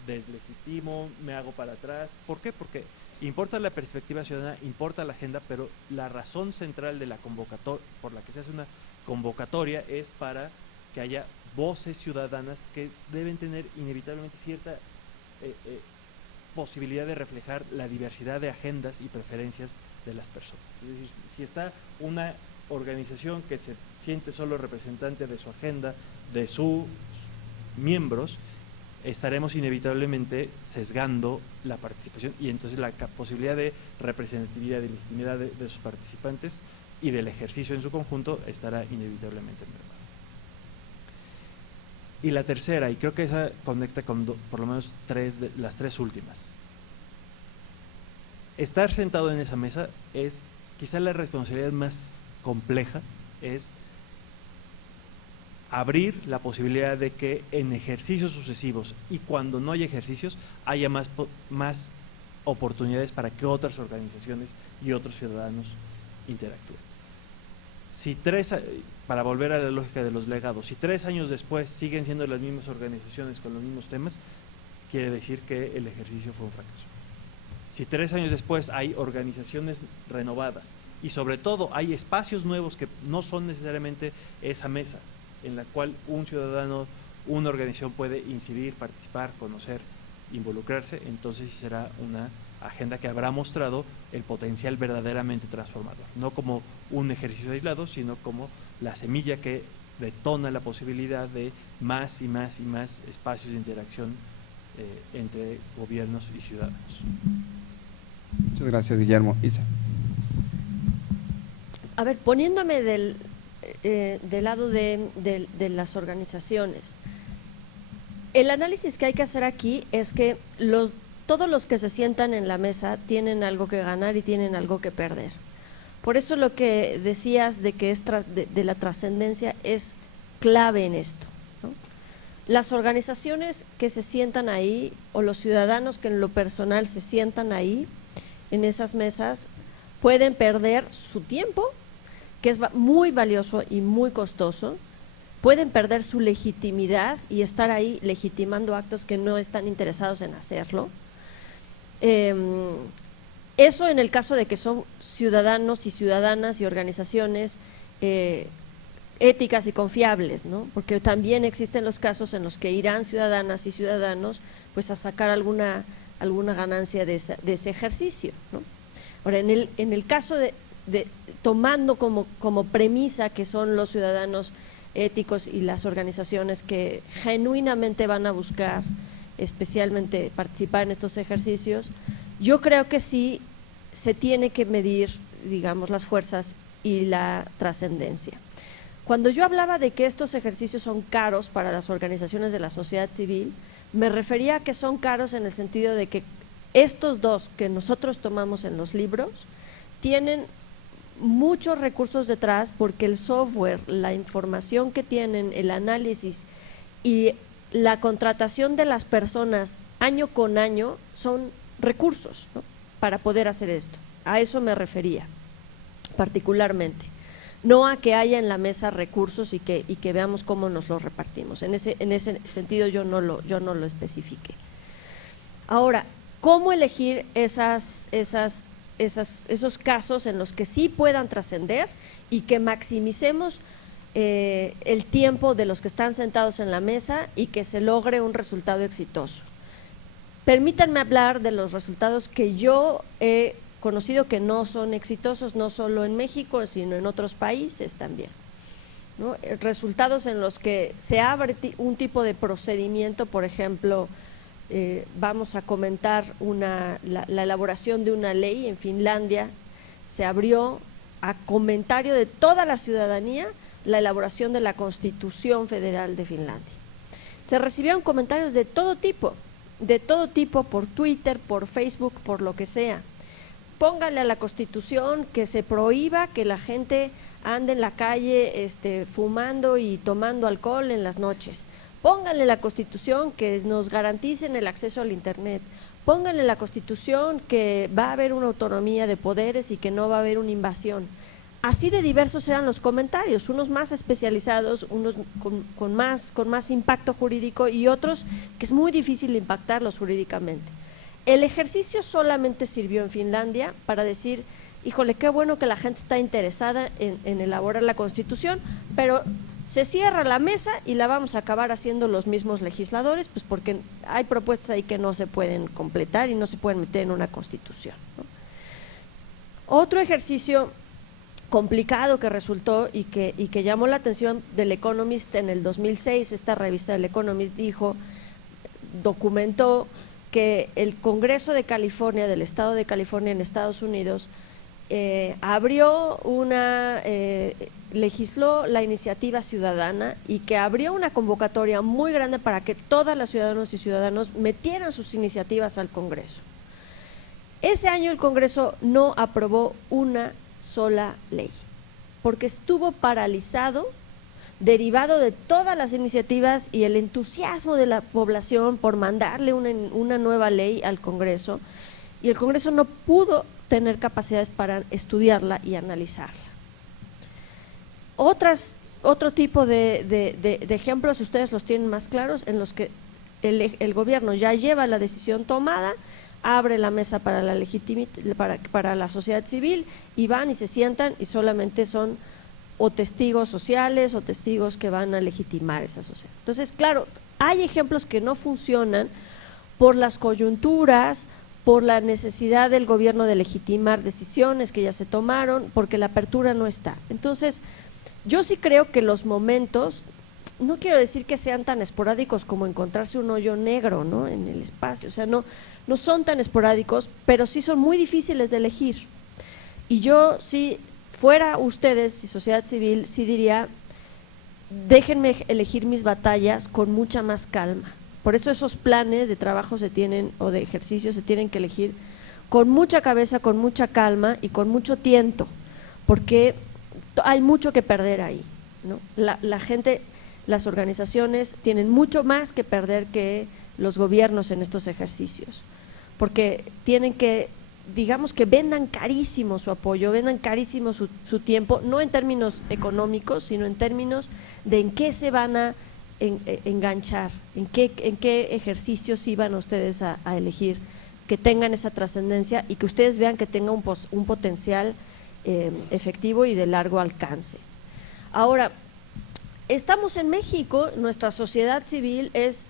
deslegitimo, me hago para atrás. ¿Por qué? Porque importa la perspectiva ciudadana, importa la agenda, pero la razón central de la convocatoria, por la que se hace una convocatoria, es para que haya voces ciudadanas que deben tener inevitablemente cierta posibilidad de reflejar la diversidad de agendas y preferencias de las personas. Es decir, si está una organización que se siente solo representante de su agenda, de sus miembros, estaremos inevitablemente sesgando la participación y entonces la posibilidad de representatividad y legitimidad de sus participantes y del ejercicio en su conjunto estará inevitablemente mermada. Y la tercera, y creo que esa conecta con por lo menos las tres últimas. Estar sentado en esa mesa es quizá la responsabilidad más compleja, es abrir la posibilidad de que en ejercicios sucesivos y cuando no hay ejercicios haya más oportunidades para que otras organizaciones y otros ciudadanos interactúen. Si para volver a la lógica de los legados, si 3 años después siguen siendo las mismas organizaciones con los mismos temas, quiere decir que el ejercicio fue un fracaso. Si 3 años después hay organizaciones renovadas y sobre todo hay espacios nuevos que no son necesariamente esa mesa en la cual un ciudadano, una organización puede incidir, participar, conocer, involucrarse, entonces sí será una agenda que habrá mostrado el potencial verdaderamente transformador, no como un ejercicio aislado, sino como la semilla que detona la posibilidad de más y más y más espacios de interacción entre gobiernos y ciudadanos. Muchas gracias, Guillermo. Isa. A ver, poniéndome del lado de las organizaciones, el análisis que hay que hacer aquí es que todos los que se sientan en la mesa tienen algo que ganar y tienen algo que perder. Por eso lo que decías de que es de la trascendencia es clave en esto, ¿no? Las organizaciones que se sientan ahí o los ciudadanos que en lo personal se sientan ahí en esas mesas pueden perder su tiempo, que es muy valioso y muy costoso, pueden perder su legitimidad y estar ahí legitimando actos que no están interesados en hacerlo. Eso en el caso de que son ciudadanos y ciudadanas y organizaciones éticas y confiables, ¿no? Porque también existen los casos en los que irán ciudadanas y ciudadanos pues a sacar alguna ganancia de ese ejercicio, ¿no? Ahora, en el caso de tomando como premisa que son los ciudadanos éticos y las organizaciones que genuinamente van a buscar especialmente participar en estos ejercicios, yo creo que sí se tiene que medir, digamos, las fuerzas y la trascendencia. Cuando yo hablaba de que estos ejercicios son caros para las organizaciones de la sociedad civil, me refería a que son caros en el sentido de que estos dos que nosotros tomamos en los libros tienen muchos recursos detrás porque el software, la información que tienen, el análisis y la contratación de las personas año con año son recursos, ¿no? Para poder hacer esto. A eso me refería particularmente, no a que haya en la mesa recursos y que veamos cómo nos los repartimos. En ese sentido yo no lo especifiqué. Ahora, ¿cómo elegir esos casos en los que sí puedan trascender y que maximicemos el tiempo de los que están sentados en la mesa y que se logre un resultado exitoso? Permítanme hablar de los resultados que yo he conocido que no son exitosos, no solo en México, sino en otros países también, ¿no? Resultados en los que se abre un tipo de procedimiento, por ejemplo, vamos a comentar la elaboración de una ley en Finlandia, se abrió a comentario de toda la ciudadanía la elaboración de la Constitución Federal de Finlandia. Se recibieron comentarios de todo tipo por Twitter, por Facebook, por lo que sea. Póngale a la Constitución que se prohíba que la gente ande en la calle fumando y tomando alcohol en las noches. Pónganle la Constitución que nos garanticen el acceso al Internet. Pónganle la Constitución que va a haber una autonomía de poderes y que no va a haber una invasión. Así de diversos eran los comentarios, unos más especializados, unos con más impacto jurídico y otros que es muy difícil impactarlos jurídicamente. El ejercicio solamente sirvió en Finlandia para decir, híjole, qué bueno que la gente está interesada en elaborar la Constitución, pero se cierra la mesa y la vamos a acabar haciendo los mismos legisladores, pues porque hay propuestas ahí que no se pueden completar y no se pueden meter en una constitución, ¿no? Otro ejercicio complicado que resultó y que llamó la atención del Economist en el 2006, esta revista del Economist documentó que el Congreso de California, del Estado de California en Estados Unidos, legisló la iniciativa ciudadana y que abrió una convocatoria muy grande para que todas las ciudadanos y ciudadanos metieran sus iniciativas al Congreso. Ese año el Congreso no aprobó una sola ley, porque estuvo paralizado, derivado de todas las iniciativas y el entusiasmo de la población por mandarle una nueva ley al Congreso, y el Congreso no pudo tener capacidades para estudiarla y analizarla. Otro tipo de ejemplos, ustedes los tienen más claros, en los que el gobierno ya lleva la decisión tomada, abre la mesa para para la sociedad civil y van y se sientan y solamente son o testigos sociales o testigos que van a legitimar esa sociedad. Entonces, claro, hay ejemplos que no funcionan por las coyunturas, por la necesidad del gobierno de legitimar decisiones que ya se tomaron, porque la apertura no está. Entonces, yo sí creo que los momentos, no quiero decir que sean tan esporádicos como encontrarse un hoyo negro, ¿no?, en el espacio, o sea, no son tan esporádicos, pero sí son muy difíciles de elegir. Y yo, si fuera ustedes y sociedad civil, sí diría, déjenme elegir mis batallas con mucha más calma. Por eso esos planes de trabajo o de ejercicio se tienen que elegir con mucha cabeza, con mucha calma y con mucho tiento, porque hay mucho que perder ahí, ¿no? La gente, las organizaciones tienen mucho más que perder que los gobiernos en estos ejercicios, porque tienen que, digamos que vendan carísimo su apoyo, vendan carísimo su tiempo, no en términos económicos, sino en términos de en qué se van a enganchar, en qué ejercicios iban ustedes a elegir, que tengan esa trascendencia y que ustedes vean que tenga un potencial efectivo y de largo alcance. Ahora, estamos en México, nuestra sociedad civil es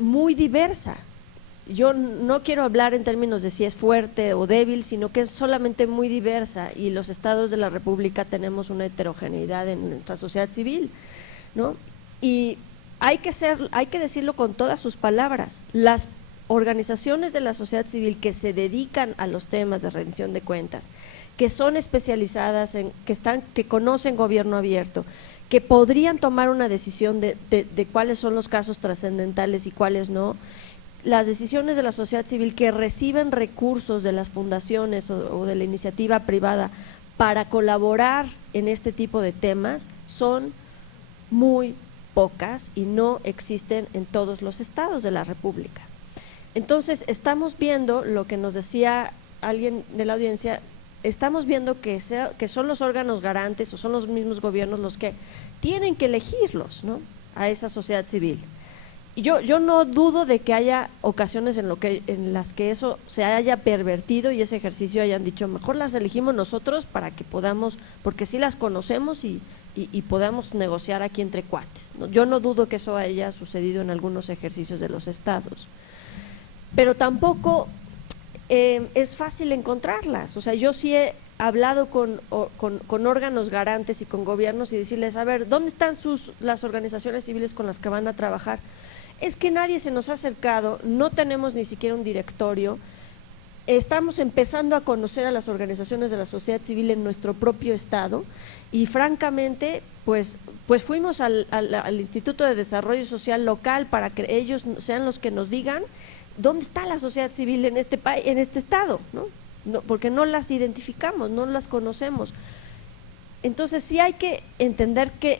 muy diversa. Yo no quiero hablar en términos de si es fuerte o débil, sino que es solamente muy diversa, y los estados de la República tenemos una heterogeneidad en nuestra sociedad civil, ¿no? Y hay que decirlo con todas sus palabras, las organizaciones de la sociedad civil que se dedican a los temas de rendición de cuentas, que son especializadas que conocen gobierno abierto, que podrían tomar una decisión de cuáles son los casos trascendentales y cuáles no. Las decisiones de la sociedad civil que reciben recursos de las fundaciones o de la iniciativa privada para colaborar en este tipo de temas son muy pocas y no existen en todos los estados de la República. Entonces, estamos viendo lo que nos decía alguien de la audiencia, estamos viendo que son los órganos garantes o son los mismos gobiernos los que tienen que elegirlos, ¿no?, a esa sociedad civil. Y yo no dudo de que haya ocasiones en las que eso se haya pervertido y ese ejercicio hayan dicho, mejor las elegimos nosotros para que podamos, porque sí las conocemos y podamos negociar aquí entre cuates, ¿no? Yo no dudo que eso haya sucedido en algunos ejercicios de los estados, pero tampoco es fácil encontrarlas. O sea, yo sí he hablado con órganos garantes y con gobiernos y decirles, a ver, ¿dónde están las organizaciones civiles con las que van a trabajar? Es que nadie se nos ha acercado, no tenemos ni siquiera un directorio, estamos empezando a conocer a las organizaciones de la sociedad civil en nuestro propio estado y francamente pues fuimos al Instituto de Desarrollo Social local para que ellos sean los que nos digan dónde está la sociedad civil en este estado, ¿no? Porque no las identificamos, no las conocemos. Entonces sí hay que entender que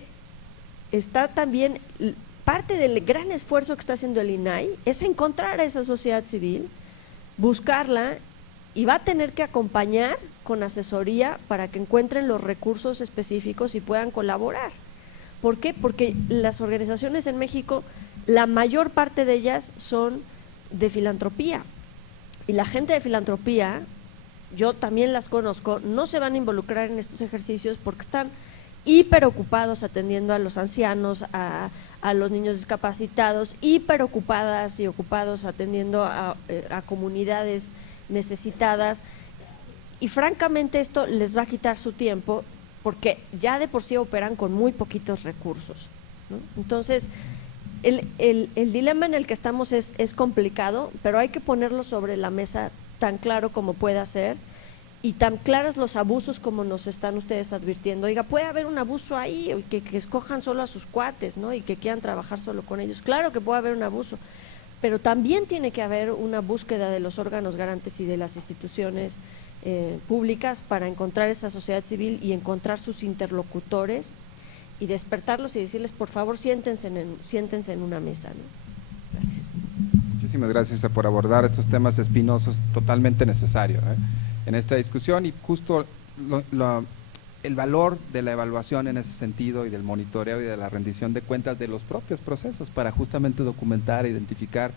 está también parte del gran esfuerzo que está haciendo el INAI es encontrar a esa sociedad civil, buscarla, y va a tener que acompañar con asesoría para que encuentren los recursos específicos y puedan colaborar. ¿Por qué? Porque las organizaciones en México, la mayor parte de ellas son de filantropía, y la gente de filantropía, yo también las conozco, no se van a involucrar en estos ejercicios porque están hiper ocupados atendiendo a los ancianos, a los niños discapacitados, hiper ocupadas y ocupados atendiendo a comunidades necesitadas, y francamente esto les va a quitar su tiempo porque ya de por sí operan con muy poquitos recursos, ¿no? Entonces, el dilema en el que estamos es complicado, pero hay que ponerlo sobre la mesa tan claro como pueda ser, y tan claros los abusos como nos están ustedes advirtiendo. Oiga, puede haber un abuso ahí, que escojan solo a sus cuates, ¿no? Y que quieran trabajar solo con ellos. Claro que puede haber un abuso, pero también tiene que haber una búsqueda de los órganos garantes y de las instituciones públicas para encontrar esa sociedad civil y encontrar sus interlocutores y despertarlos y decirles, por favor, siéntense en una mesa, ¿no? Gracias. Muchísimas gracias por abordar estos temas espinosos, totalmente necesario en esta discusión, y justo el valor de la evaluación en ese sentido y del monitoreo y de la rendición de cuentas de los propios procesos para justamente documentar, identificar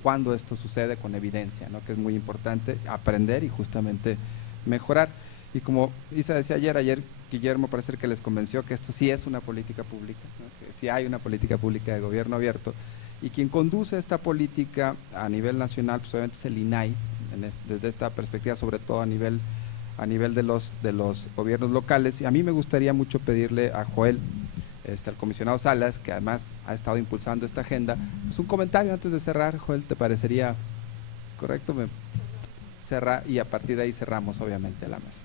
cuando esto sucede con evidencia, ¿no? Que es muy importante aprender y justamente mejorar. Y como Isa decía ayer Guillermo parece que les convenció que esto sí es una política pública, ¿no? Que sí hay una política pública de gobierno abierto, y quien conduce esta política a nivel nacional pues obviamente es el INAI, desde esta perspectiva, sobre todo a nivel de los gobiernos locales. Y a mí me gustaría mucho pedirle a Joel, al comisionado Salas, que además ha estado impulsando esta agenda, pues un comentario antes de cerrar. Joel, ¿te parecería correcto? Y a partir de ahí cerramos obviamente la mesa.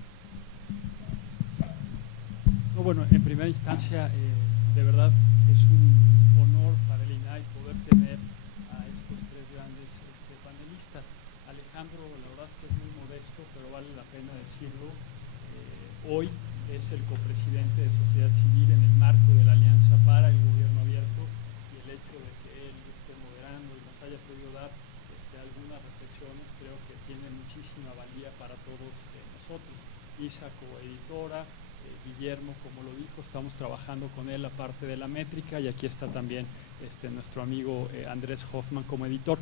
No, bueno, en primera instancia, de verdad es un honor para el INAI poder tener a estos tres grandes panelistas. Alejandro, la verdad es que es muy modesto, pero vale la pena decirlo. Hoy es el copresidente de Sociedad Civil en el marco de la Alianza para el Gobierno Abierto, y el hecho de que él esté moderando y nos haya podido dar algunas reflexiones creo que tiene muchísima valía para todos nosotros. Isa, coeditora, Guillermo, como lo dijo, estamos trabajando con él la parte de la métrica, y aquí está también nuestro amigo Andrés Hoffman como editor.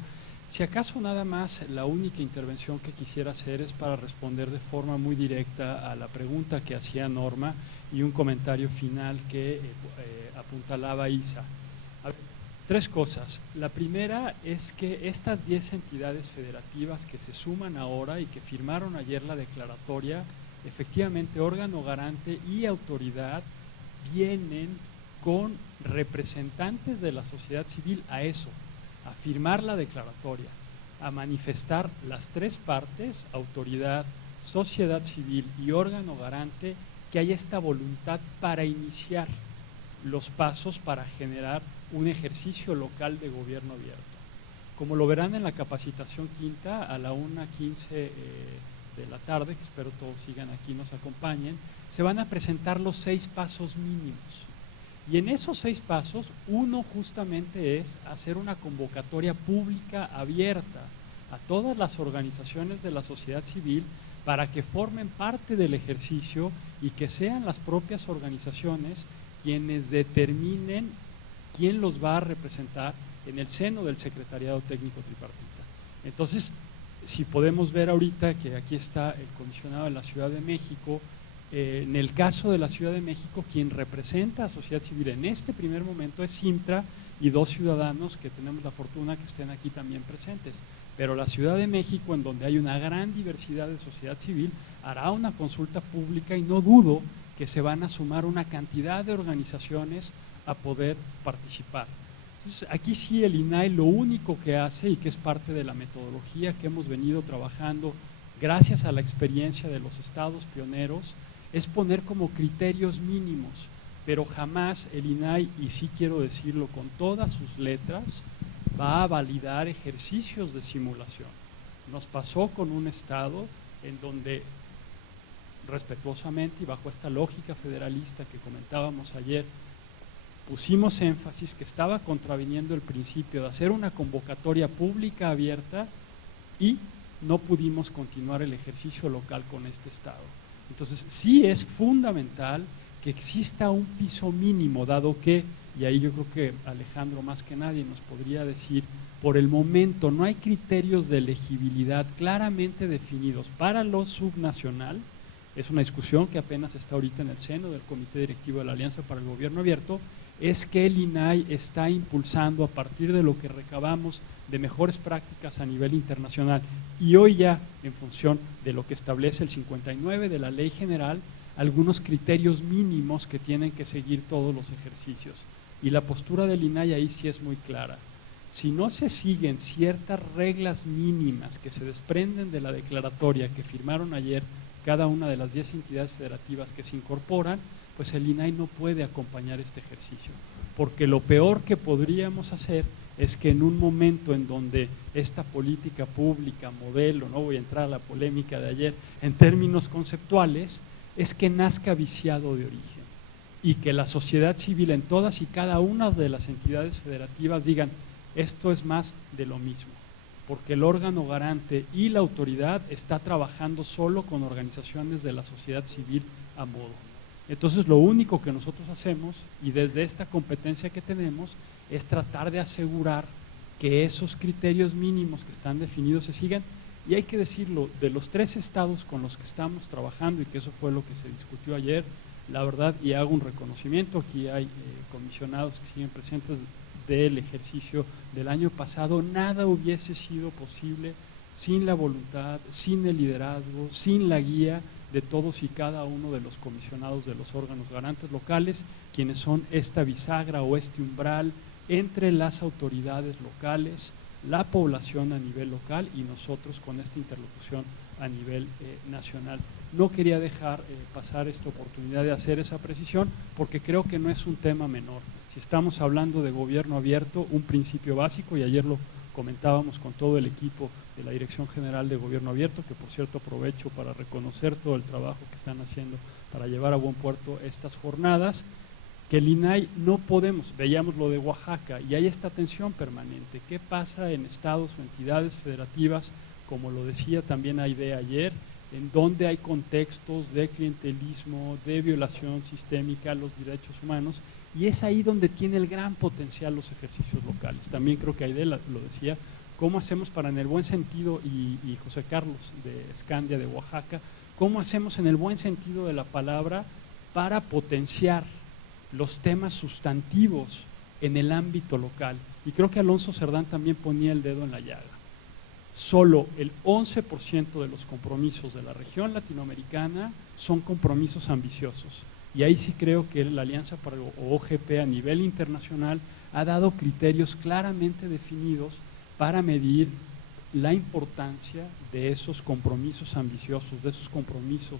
Si acaso nada más, la única intervención que quisiera hacer es para responder de forma muy directa a la pregunta que hacía Norma y un comentario final que apuntalaba Isa. A ver, tres cosas. La primera es que estas 10 entidades federativas que se suman ahora y que firmaron ayer la declaratoria, efectivamente órgano garante y autoridad, vienen con representantes de la sociedad civil a eso, a firmar la declaratoria, a manifestar las tres partes, autoridad, sociedad civil y órgano garante, que hay esta voluntad para iniciar los pasos para generar un ejercicio local de gobierno abierto. Como lo verán en la capacitación quinta, a la 1:15 de la tarde, que espero todos sigan aquí, nos acompañen, se van a presentar los 6 pasos mínimos. Y en esos 6 pasos, uno justamente es hacer una convocatoria pública abierta a todas las organizaciones de la sociedad civil para que formen parte del ejercicio y que sean las propias organizaciones quienes determinen quién los va a representar en el seno del Secretariado Técnico Tripartita. Entonces, si podemos ver ahorita que aquí está el comisionado de la Ciudad de México, en el caso de la Ciudad de México, quien representa a sociedad civil en este primer momento es Simtra y 2 ciudadanos que tenemos la fortuna que estén aquí también presentes. Pero la Ciudad de México, en donde hay una gran diversidad de sociedad civil, hará una consulta pública y no dudo que se van a sumar una cantidad de organizaciones a poder participar. Entonces, aquí sí el INAI lo único que hace, y que es parte de la metodología que hemos venido trabajando gracias a la experiencia de los estados pioneros, es poner como criterios mínimos, pero jamás el INAI, y sí quiero decirlo con todas sus letras, va a validar ejercicios de simulación. Nos pasó con un estado en donde respetuosamente y bajo esta lógica federalista que comentábamos ayer, pusimos énfasis que estaba contraviniendo el principio de hacer una convocatoria pública abierta y no pudimos continuar el ejercicio local con este estado. Entonces sí es fundamental que exista un piso mínimo, dado que, y ahí yo creo que Alejandro más que nadie nos podría decir, por el momento no hay criterios de elegibilidad claramente definidos para lo subnacional, es una discusión que apenas está ahorita en el seno del Comité Directivo de la Alianza para el Gobierno Abierto, es que el INAI está impulsando a partir de lo que recabamos de mejores prácticas a nivel internacional y hoy ya en función de lo que establece el 59 de la Ley General, algunos criterios mínimos que tienen que seguir todos los ejercicios. Y la postura del INAI ahí sí es muy clara. Si no se siguen ciertas reglas mínimas que se desprenden de la declaratoria que firmaron ayer cada una de las 10 entidades federativas que se incorporan, pues el INAI no puede acompañar este ejercicio. Porque lo peor que podríamos hacer es que en un momento en donde esta política pública, modelo, no voy a entrar a la polémica de ayer, en términos conceptuales, es que nazca viciado de origen y que la sociedad civil en todas y cada una de las entidades federativas digan, esto es más de lo mismo, porque el órgano garante y la autoridad está trabajando solo con organizaciones de la sociedad civil a modo. Entonces lo único que nosotros hacemos, y desde esta competencia que tenemos, es tratar de asegurar que esos criterios mínimos que están definidos se sigan. Y hay que decirlo, de los 3 estados con los que estamos trabajando, y que eso fue lo que se discutió ayer, la verdad, y hago un reconocimiento, aquí hay comisionados que siguen presentes del ejercicio del año pasado, nada hubiese sido posible sin la voluntad, sin el liderazgo, sin la guía de todos y cada uno de los comisionados de los órganos garantes locales, quienes son esta bisagra o este umbral entre las autoridades locales, la población a nivel local y nosotros con esta interlocución a nivel nacional. No quería dejar pasar esta oportunidad de hacer esa precisión porque creo que no es un tema menor. Si estamos hablando de gobierno abierto, un principio básico, y ayer lo comentábamos con todo el equipo de la Dirección General de Gobierno Abierto, que por cierto aprovecho para reconocer todo el trabajo que están haciendo para llevar a buen puerto estas jornadas, que el INAI no podemos, veíamos lo de Oaxaca, y hay esta tensión permanente. ¿Qué pasa en estados o entidades federativas, como lo decía también Aide ayer, en donde hay contextos de clientelismo, de violación sistémica a los derechos humanos? Y es ahí donde tiene el gran potencial los ejercicios locales. También creo que Aide lo decía, ¿cómo hacemos para en el buen sentido, y José Carlos de Escandia de Oaxaca, cómo hacemos en el buen sentido de la palabra para potenciar los temas sustantivos en el ámbito local? Y creo que Alonso Cerdán también ponía el dedo en la llaga. Solo el 11% de los compromisos de la región latinoamericana son compromisos ambiciosos. Y ahí sí creo que la Alianza para el OGP a nivel internacional ha dado criterios claramente definidos para medir la importancia de esos compromisos ambiciosos, de esos compromisos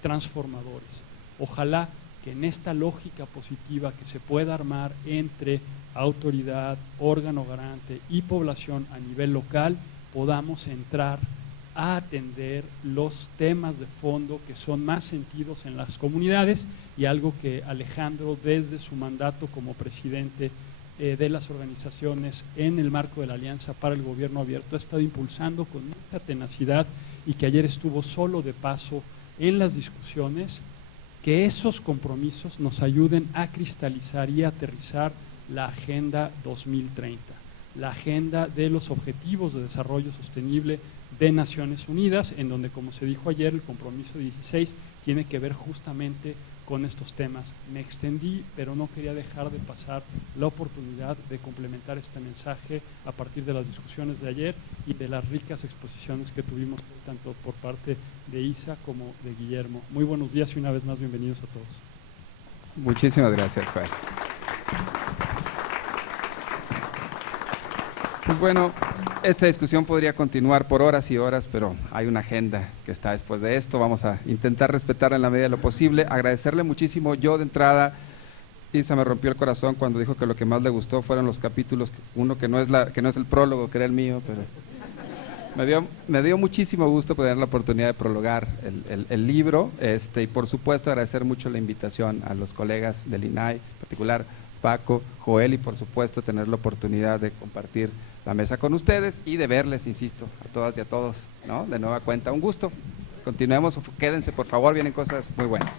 transformadores. Ojalá que en esta lógica positiva que se pueda armar entre autoridad, órgano garante y población a nivel local, podamos entrar a atender los temas de fondo que son más sentidos en las comunidades, y algo que Alejandro desde su mandato como presidente de las organizaciones en el marco de la Alianza para el Gobierno Abierto ha estado impulsando con mucha tenacidad, y que ayer estuvo solo de paso en las discusiones, que esos compromisos nos ayuden a cristalizar y a aterrizar la Agenda 2030, la agenda de los Objetivos de Desarrollo Sostenible de Naciones Unidas, en donde, como se dijo ayer, el compromiso 16 tiene que ver justamente con estos temas. Me extendí, pero no quería dejar de pasar la oportunidad de complementar este mensaje a partir de las discusiones de ayer y de las ricas exposiciones que tuvimos tanto por parte de Isa como de Guillermo. Muy buenos días y una vez más bienvenidos a todos. Muchísimas gracias, Juan. Pues bueno, esta discusión podría continuar por horas y horas, pero hay una agenda que está después de esto. Vamos a intentar respetarla en la medida de lo posible. Agradecerle muchísimo. Yo de entrada, Isa me rompió el corazón cuando dijo que lo que más le gustó fueron los capítulos, uno que no es el prólogo, que era el mío, pero me dio muchísimo gusto tener la oportunidad de prologar el libro, y por supuesto agradecer mucho la invitación a los colegas del INAI, en particular Paco, Joel, y por supuesto tener la oportunidad de compartir la mesa con ustedes y de verles, insisto, a todas y a todos, ¿no? De nueva cuenta, un gusto. Continuemos, quédense por favor, vienen cosas muy buenas.